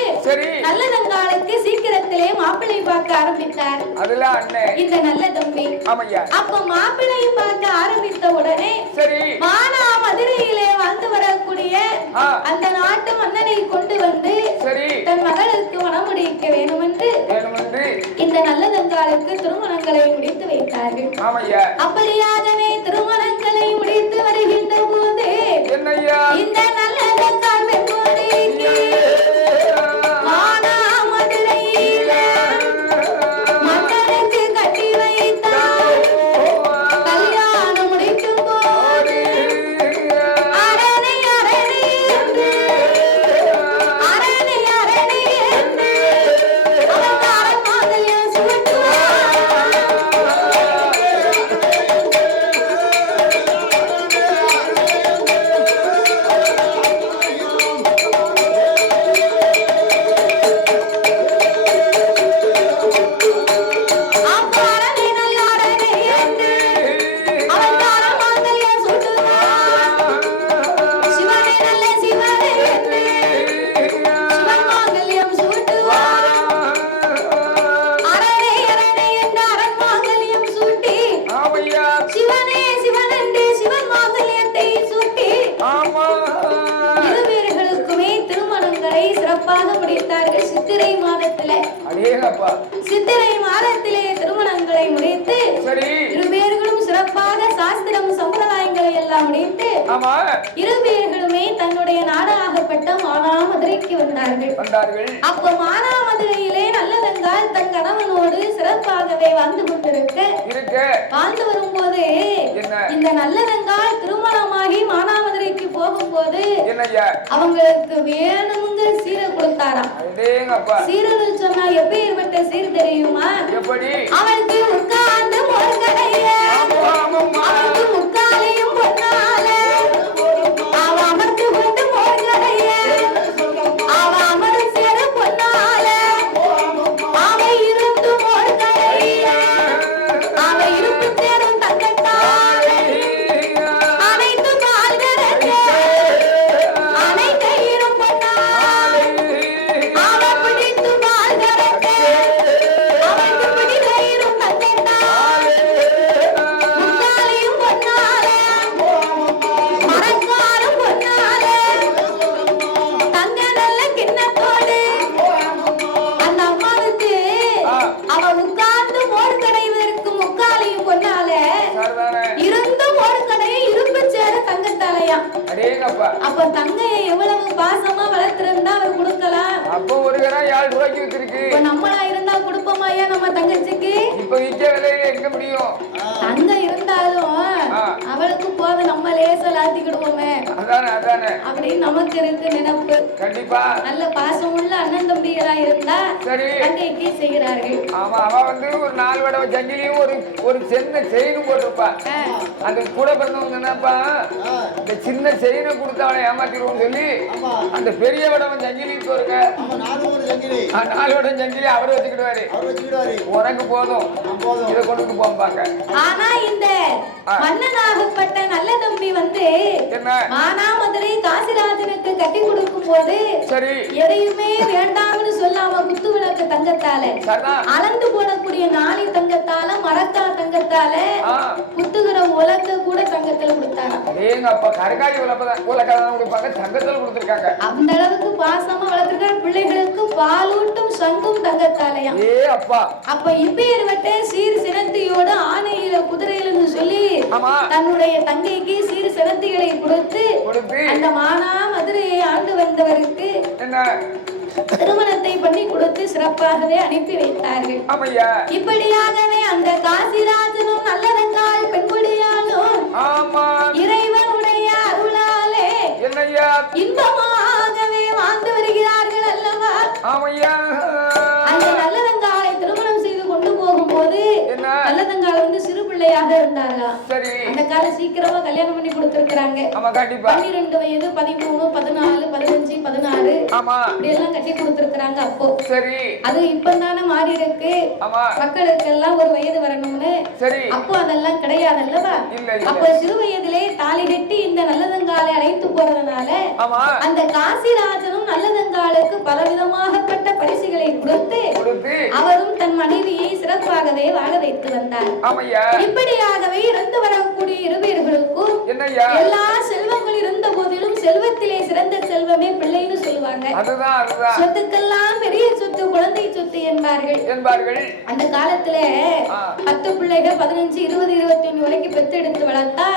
நல்ல தங்காளுக்கு சீக்கிரத்திலே மாப்பிள்ளை பார்க்க ஆரம்பித்தார். இந்த நல்ல தம்பி. அப்ப மாப்பிள்ளையும் பார்க்க ஆரம்பித்த உடனே மானா மதுரையிலே வாழ்ந்து வரக்கூடிய அந்த நாட்டு மன்னனை கொண்டு வந்து தன் மகளுக்கு மணமுடிக்க வேண்டும் என்று இந்த நல்ல தங்காளுக்கு திருமணங்களை முடித்து வைத்தார்கள். அப்படியாகவே திருமணங்களை முடித்து வருகின்ற போது இந்த நல்ல தங்காள் பெண்மணிக்கு மானா மதுரையில மன்னனுக்கு கட்டி வைத்தார். கல்யாணம் முடிக்கும் போது அரணை அரணை என்று அரணை அரணை என்று அவதாரம் மாதலில் சுட்டுவார். சித்திரை மாதத்திலே திருமணங்களை முடித்து இருவேர்களும் சிறப்பாக சாஸ்திரம் சம்பிரதாயங்களை எல்லாம் முடித்து இருவேர்களுமே தன்னுடைய நாடாகப்பட்ட மானாமதுரைக்கு வந்தார்கள். அப்ப மானாமதுரையிலே நல்லதங்கால் தன் கணவனோடு சிறப்பாகவே வாழ்ந்து கொண்டிருக்க வாழ்ந்து வரும்போது இந்த நல்லதங்கால் திருமணமாகி மானாமதுரைக்கு போகும்போது அவங்களுக்கு வேணுங்க சீரை கொடுத்தாராம். சீரன்னு சொன்னா எப்பேற்பட்ட சீர் தெரியுமா? அவளுக்கு உட்கார்ந்து முருகனைய அவளுக்கு முக்காலையும் பொன்னால அவ அமர்ந்து கொண்டு முருகனைய அவ அமர்ந்து சேர பொன்னால அவ இருந்து முருகனைய அவ இருப்பு சேரும் தங்கத்தால அனைத்து கால்களுக்கு அனைத்தையும் பொன்னால அவ பிடித்து கால்களுக்கு அவளுக்கு பிடித்தையும் தங்கத்தால முக்காலையும் பொன்னால மரக்காரும் பொன்னால தங்க நல்ல கிண்ணத்தோடு அந்த அம்மாவுக்கு அவ உட்கார்ந்து மோர் கடைவதற்கு முக்காலையும் பொன்னால இருந்து மோர் கடையை இரும்பு சேர தங்கத்தாலையா. அப்ப தங்கையை எவ்வளவு பாசமா வளர்த்திருந்தா அவர் கொடுக்கலாம். அப்போ ஒரு கிராம் 7 ரூபாய்க்கு வித்திருக்கு. நம்மளா இருந்தா கொடுப்போமாயா நம்ம தங்கச்சிக்கு? இப்ப விற்க விலையில இருக்க முடியும். தங்க இருந்தாலும் அவளுக்கு போத நம்ம லேசா லாத்திக்கிடுவோமே அப்படின்னு நமக்கு இருக்கு நினைப்பு. கண்டிப்பா நல்ல பாசம் உள்ள அண்ணன் தம்பிகளா இருந்தா தங்கைக்கு செய்கிறார்கள். ஆமா, அவ வந்து ஒரு 4 வடவை ஜங்கிலியும் ஒரு சின்ன செயினும் போட்டிருப்பா. அந்த கூட பிறந்தவங்க என்னப்பா இந்த சின்ன செயினை கொடுத்து அவளை ஏமாத்திடுவோம் சொல்லி அந்த பெரிய வடவன் ஜங்கிலிக்கு வருங்க 4 வடம் ஜங்கிலி அவர் வச்சுக்கிடுவாரு. உனக்கு போதும் இதை கொண்டு போம்பாங்க. ஆனா இந்த மன்னனாகப்பட்ட நல்ல தம்பி வந்து மானாமதுரை காசிராஜனுக்கு கட்டி கொடுக்கும் போது எதையுமே வேண்டாம்னு சொல்லாம குத்து விளக்கு தங்கத்தால அளந்து போடக்கூடிய நாளி தங்கத்தால மரக்கா தங்கத்தால குத்துகிற உலக்க கூட தங்கத்துல கொடுத்தாங்க. அந்த அளவுக்கு பாசமா வளர்த்துருக்காரு. பிள்ளைகளுக்கு பாலூட்டும் சங்கும் தங்கத்தாலையா. அப்ப இப்பேற்பட்ட சீர் சினத்தியோடு ஆணையில குதிரையில சொல்லி தன்னுடைய தங்கைக்கு சீர் சினத்திகளை கொடுத்து அந்த மானா மதுரையை ஆண்டு வந்தவருக்கு திருமணத்தை பண்ணி கொடுத்து சிறப்பாகவே அனுப்பி வைத்தார்கள். இப்படியாகவே அந்த காசிராஜனும் நல்லதங்கால் பெண்குடியாலும் இறைவனுடைய அருளாலே இன்பமாகவே வாழ்ந்து வருகிறார்கள் அல்லவா. அந்த நல்லதங்காலை திருமணம் செய்து கொண்டு போகும்போது நல்லதங்கால் வந்து சிறு பிள்ளையாக இருந்தார்களா. அந்த அதனால சீக்கிரமா கல்யாணம் பண்ணி கொடுத்திருக்கிறாங்க. ஆமா கண்டிப்பா 12 வயது 13 14 15 16 ஆமா இப்படி எல்லாம் கட்டி கொடுத்திருக்கிறாங்க. அப்போ சரி அது இப்பதானே மாறி இருக்கு. ஆமா மக்களுக்கு எல்லாம் ஒரு வயது வரணும்னு. சரி அப்போ அதெல்லாம் கிடையாது அல்லவா? அப்போ சிறு வயதிலே தாலி கட்டி இந்த நல்லதங்காலை அழைத்து போறதுனால அந்த காசிராஜனும் நல்லதங்காலுக்கு பலவிதமாகப்பட்ட பரிசுகளை கொடுத்து அவரும் தன் மனைவியை சிறப்பாகவே வாழ வைத்து வந்தார். இப்படியாகவே இருந்து வரக்கூடிய இருவர்களுக்கும் எல்லா செல்வங்கள் இருந்த போதிலும் செல்வத்திலே சிறந்த செல்வமே பிள்ளைன்னு சொல்லுவாங்க. சொத்துக்கெல்லாம் பெரிய சொத்து குழந்தை சொத்து என்பார்கள். அந்த காலத்துல 10 பிள்ளைகள் 15 20 21 வரைக்கும் பெத்தெடுத்து வளர்த்தா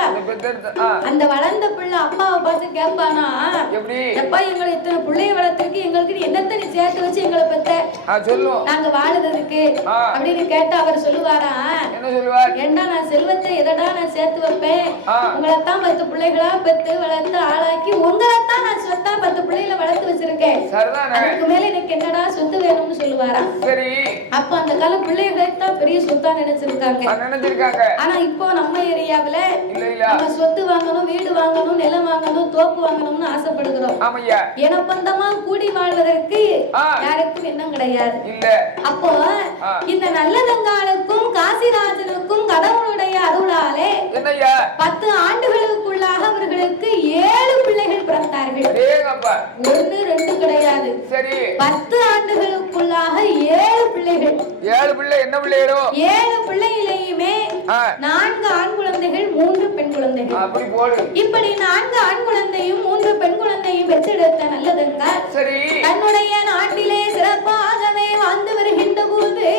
அந்த வளர்ந்த பிள்ளை அப்பாவை பார்த்து கேட்பானா, எப்பா எங்களை இத்தனை பிள்ளைய வளர்த்திருக்கு, எங்களுக்கு என்னத்தை நீ சேர்த்து வச்சு எங்களை பெத்த நாங்க வாழுறதுக்கு அப்படின்னு கேட்டா அவர் சொல்லுவாரா, ஏண்டா நான் செல்வத்தை எதடா நான் சேர்த்து வைப்பேன், உங்களைத்தான் 10 பிள்ளைகளா பெத்து வளர்த்து ஆளாக்கி உங்களைத்தான் நான் சொத்தா 10 பிள்ளைகளை வளர்த்து வச்சிருக்கேன், அதுக்கு மேல எனக்கு என்னடா சொத்து வேணும்னு சொல்லுவாரா. அப்ப அந்த கால பிள்ளைகளைத்தான் பெரிய சொத்தா நினைச்சிருக்காங்க. ஆனா இப்போ நம்ம ஏரியாவில நம்ம சொத்து வாங்கணும், வீடு வாங்கணும், நிலம் வாங்கணும், தோப்பு வாங்கணும்னு ஆசைப்படுகிறோம். எனப்பந்தமா கூடி வாழ்வதற்கு யாருக்கும் எண்ணம் கிடையாது. அப்போ இந்த நல்லதங்காலுக்கும் காசிராஜனுக்கும் கடவுளுடைய அருளாலே 10 ஆண்டுகளுக்குள்ளாக அவர்களுக்கு 7 பிள்ளைகள் பிறந்தார்கள். 1 2 கிடையாது, 10 ஆண்டுகளுக்குள்ளாக 7 பிள்ளைகள். 7 பிள்ளை என்ன பிள்ளைகளோ 7 பிள்ளையிலேயுமே 4 ஆண் குழந்தைகள் 3 பெண் குழந்தைகள். இப்படி 4 ஆண் குழந்தையும் 3 பெண் குழந்தையும் பெற்றெடுத்த நல்லதங்கால் தன்னுடைய நாட்டிலே சிறப்பாகவே வாழ்ந்து வருகின்ற போது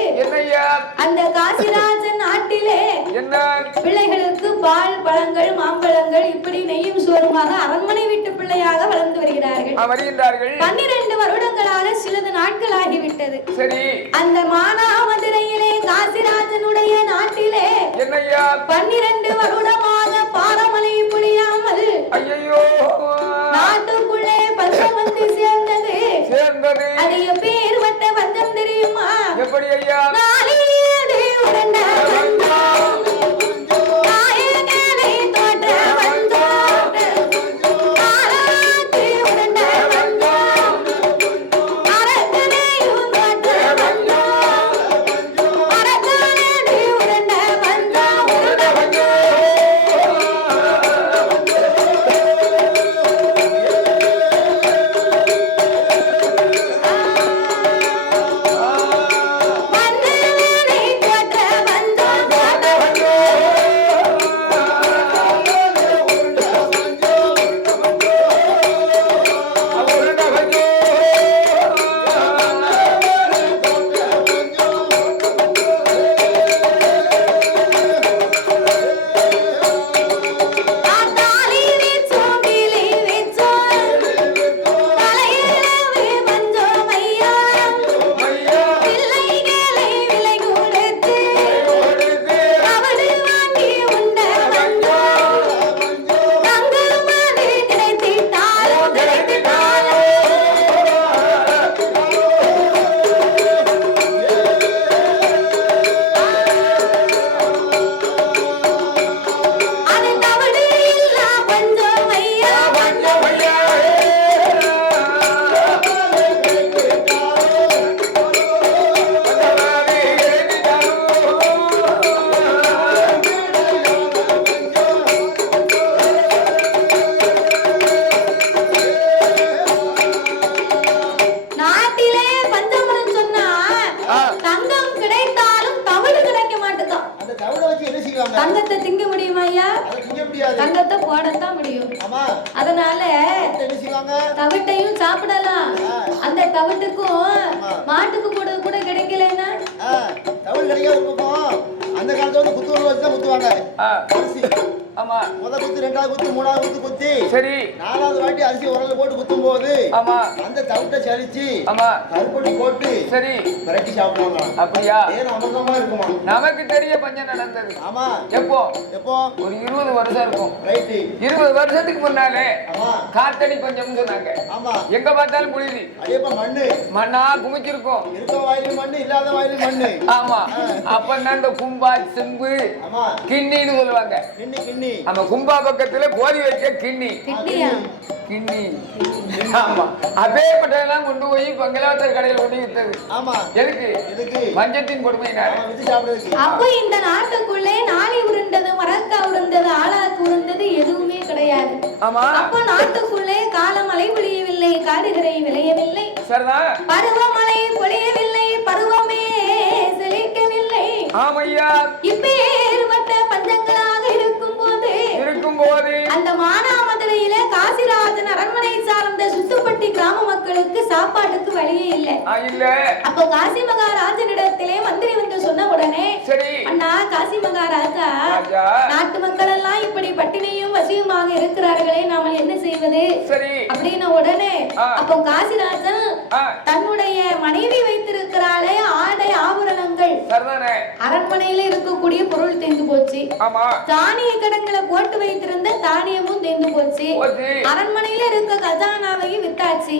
அந்த காசிராஜன் நாட்டிலே பிள்ளைகளுக்கு பால் பழங்கள் மாம்பழங்கள் இப்படி நெய்யும் சோறுமாக அரண்மனை வீட்டு பிள்ளையாக வளர்ந்து வருகிறார்கள். 12 வருடங்களாக சிலது நாட்கள் ஆகிவிட்டது. அந்த மானாமதுரையிலே காசிராஜனுடைய நாட்டிலே 12 வருடமாக பாரமழை பொழியாமல் நாட்டுக்குள்ளே பஞ்சம் வந்து சேர்ந்தது. அது எப்பேர் வட்ட பஞ்சம் தெரியுமா? எப்படி ஐயா? தங்கத்தை திங்க முடியுமா ஐயா? தங்கத்தை போடத்தான் முடியும். அதனால தவிட்டையும் சாப்பிடலாம். அந்த தவிட்டுக்கும் மாட்டுக்கு போடுறது கூட கிடைக்கலன்னா தவிடு கிடைக்காது. அந்த காலத்துல குத்துவல் வச்சு தான் குத்துவாங்க. ஆமா, முதல் குத்து, ரெண்டாவது குத்து, மூணாவது குத்து குத்தி சரி 4வது வாட்டி அரிசி உரல்ல போட்டு குத்தும் போது ஆமா அந்த தவிட்டை சலிச்சு ஆமா கருப்பொடி போட்டு சரி விரட்டி சாப்பிடுவாங்க. அப்படியா? ஏன் அமிர்தமா இருக்குமா? நமக்கு தெரிய பஞ்சம் நடந்தது. ஆமா. எப்போ எப்போ? ஒரு 20 வருஷம் இருக்கும். ரைட். 20 வருஷத்துக்கு முன்னாலே ஆமா காத்தடி பஞ்சம்னு சொன்னாங்க. ஆமா. எங்க பார்த்தாலும் புழுதி. அதேப்ப மண்ணு மண்ணா குமிச்சிருக்கும். இருக்க வாயிலும் மண்ணு, இல்லாத வாயிலும் மண்ணு. ஆமா. அப்ப நான் இந்த கும்பா செம்பு ஆமா கிண்ணின்னு சொல்லுவாங்க. கிண்ணி நம்ம கும்பா பக்கத்துல கோதி வைக்க கிண்ணி கிட்னியா கிண்ணி ஆமா அப்பேற்பட்டதெல்லாம் கொண்டு போய் பங்களாத்தர் கடையில் கொண்டு வித்தது ஆமா எதுக்கு மஞ்சத்தின் கொடுமையினால அப்போ இந்த நாட்டுக்குள்ளே நாளை உருண்டது மரக்கா உருண்டது ஆளாக்கு உருண்டது எதுவுமே கிடையாது. ஆமா அப்போ நாட்டுக்குள்ளே காலமழை பொழியவில்லை, காடுகளை விளையவில்லை, சரிதான் பருவமழை பொழியவில்லை, பருவமே செழிக்கவில்லை. ஆமையா இப்பேற்பட்ட பஞ்சங்களாக இருக்கும் போது அந்த மானாமதுரையில காசிராஜன் அரண்மனை சார்ந்த சுத்துப்பட்டி கிராம மக்களுக்கு சாப்பாட்டுக்கு வழியே இல்லை. அப்போ காசி மகாராஜனிடத்திலே மந்திரி வந்து சொன்ன உடனே அண்ணா காசி மகாராஜா நாட்டு மக்கள் எல்லாம் இப்படி பட்டினியும் வசியுமாக இருக்கிறார்களே, நாம என்ன செய்வது அப்படின்ன உடனே அப்போ காசிராஜன் தன்னுடைய மனைவி வைத்திருக்கிறாளே ஆடை ஆபரணங்கள் அரண்மனையில இருக்கக்கூடிய பொருள் தேர்ந்து போச்சு, தானிய கடங்களை போட்டு வைத்திருந்த தானியமும் தேர்ந்து போச்சு, அரண்மனையில இருக்க கஜானாவையும் வித்தாச்சு.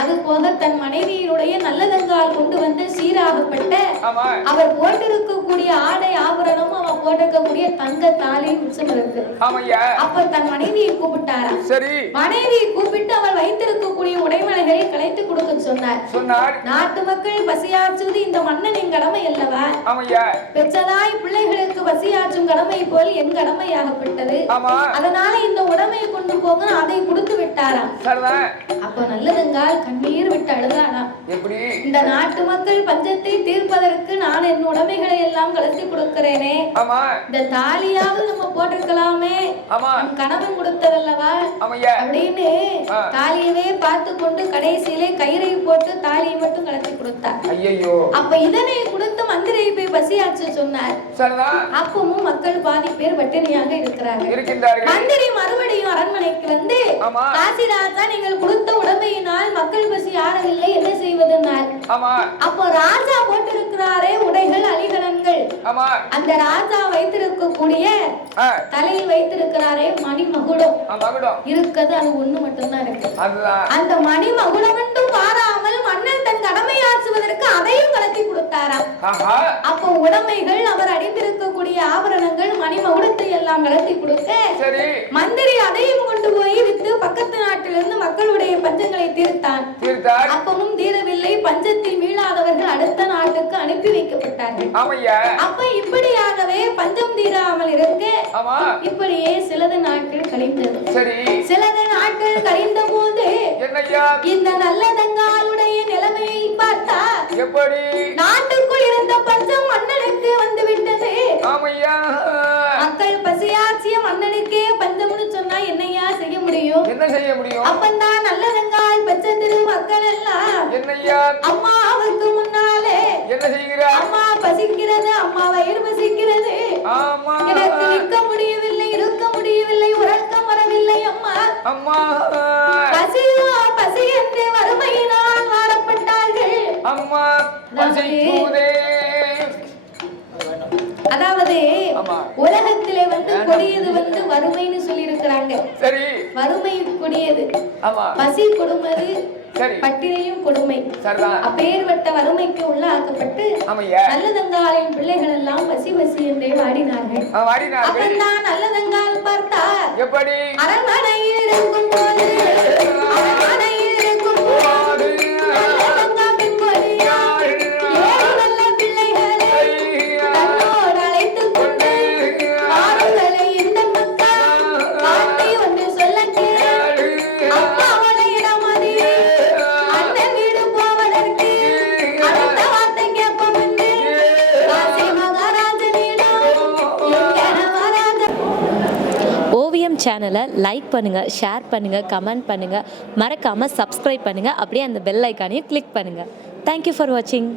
அது போக தன் மனைவியினுடைய நல்லதங்கால் கொண்டு வந்து சீராகப்பட்ட அவர் போட்டிருக்கக்கூடிய ஆடை ஆபரணமும் அவன் போட்டிருக்கக்கூடிய தங்க தாலியும் மிச்சம் இருக்கு. அப்ப தன் மனைவியை கூப்பிட்டாராம். மனைவியை கூப்பிட்டு அவள் வைத்திருக்கக்கூடிய உடைமலைகளை கலைத்து கொடுக்க சொன்னார். நாட்டு மக்கள் பசியாற்றுவது இந்த மன்னனின் கடமை அல்லவா? பெற்றதாய் பிள்ளைகளுக்கு பசியாற்றும் கடமை போல் என் கடமையாகப்பட்டது. அதனால இந்த உடமையை கொண்டு போங்க, அதை கொடுத்து விட்டாராம். அப்ப நல்லதுங்கால் கண்ணீர் விட்டு அழுதானா, இந்த நாட்டு மக்கள் பஞ்சத்தை தீர்ப்பதற்கு நான் என் உடைமைகளை எல்லாம் கலத்தி கொடுக்கிறேனே, இந்த தாலியாவது நம்ம போட்டிருக்கலாமே, கணவன் கொடுத்ததல்லவா அப்படின்னு தாலியவே பார்த்து கொண்டு கடைசியிலே கயிறை போட்டு தாலியை மட்டும் கலத்தி கொடுத்தார். அப்ப இதனை கொடுத்து மந்திரியை போய் பசியாற்ற சொன்னார். அப்பவும் மக்கள் பாதி பேர் பட்டினியாக இருக்கிறார்கள். மந்திரி மறுபடியும் அரண்மனைக்கு வந்து காசிராஜா நீங்கள் கொடுத்த உடமையினால் மக்கள் பசி ஆறவில்லை, என்ன செய்வதுனால் அப்போ ராஜா போட்டிருக்கிறாரே உடைகள் அலிகலன்கள், அந்த ராஜா வைத்திருக்கக்கூடிய தலையில் வைத்திருக்கிறாரே மணி மகுடம் இருக்கிறது, அது ஒண்ணு மட்டும்தான் இருக்கு. அந்த மணி மகுடம் மட்டும் பாராமல் மன்னன் தன் கடமையாற்றுவதற்கு அதையும் கலத்தி கொடுத்தாராம். அப்போ உடைமைகள் அவர் அணிந்திருக்கக்கூடிய ஆபரணங்கள் மணி மகுடத்தை எல்லாம் கலத்தி கொடுக்க மந்திரி அதையும் கொண்டு போய் வித்து பக்கத்து நாட்டிலிருந்து மக்களுடைய பஞ்சங்களை தீர்த்தான். அப்பவும் தீரவில்லை, பஞ்சத்தில் மீளாதவர்கள் அடுத்த நாட்டுக்கு அனுப்பி வைக்கப்பட்டார்கள். அப்ப இப்படியாகவே பஞ்சம் தீராமல் இருக்க இப்படியே சிலது நாட்கள் கழிந்தது. சிலது நாட்கள் கழிந்த போது இந்த நல்லதங்காளுடைய நிலைமையை பார்த்தா நாட்டுக்குள் இருந்த பஞ்சம் மன்னனுக்கு வந்து விட்டது. மக்கள் பசியாற்றிய மன்னனுக்கே பஞ்சம்னு சொன்னா என்னையா செய்ய முடியும்? அப்பந்தான் நல்லதங்கால் பச்சை திரு மக்கள் எல்லாம் அம்மாவுக்கு முன்னாலே அம்மா பசிக்கிறது, அம்மா வயிறு பசிக்கிறது, எனக்கு நிற்க முடியவில்லை, இருக்க முடியவில்லை, உறக்கம் வரவில்லை, அம்மா பசியோ பசி என்று வறுமையினால் வாடப்பட்டார்கள். அதாவது உலகத்திலே வந்து கொடியது வந்து வறுமைன்னு சொல்லி இருக்கிறாங்க. வறுமை கொடியது, பசி கொடுமது, பட்டினியும் கொடுமை. அப்பேற்பட்ட வறுமைக்கு உள்ளாக்கப்பட்டு நல்லதங்காலின் பிள்ளைகள் எல்லாம் பசி பசி என்றே வாடினார்கள். அப்பந்தான் நல்லதங்கால் பார்த்தா அரண்மனையில் இருக்கும் போது சேனலை லைக் பண்ணுங்கள், ஷேர் பண்ணுங்கள், கமெண்ட் பண்ணுங்கள், மறக்காமல் சப்ஸ்கிரைப் பண்ணுங்கள், அப்படியே அந்த பெல் ஐக்கானையும் கிளிக் பண்ணுங்கள். தேங்க்யூ ஃபார் வாட்சிங்.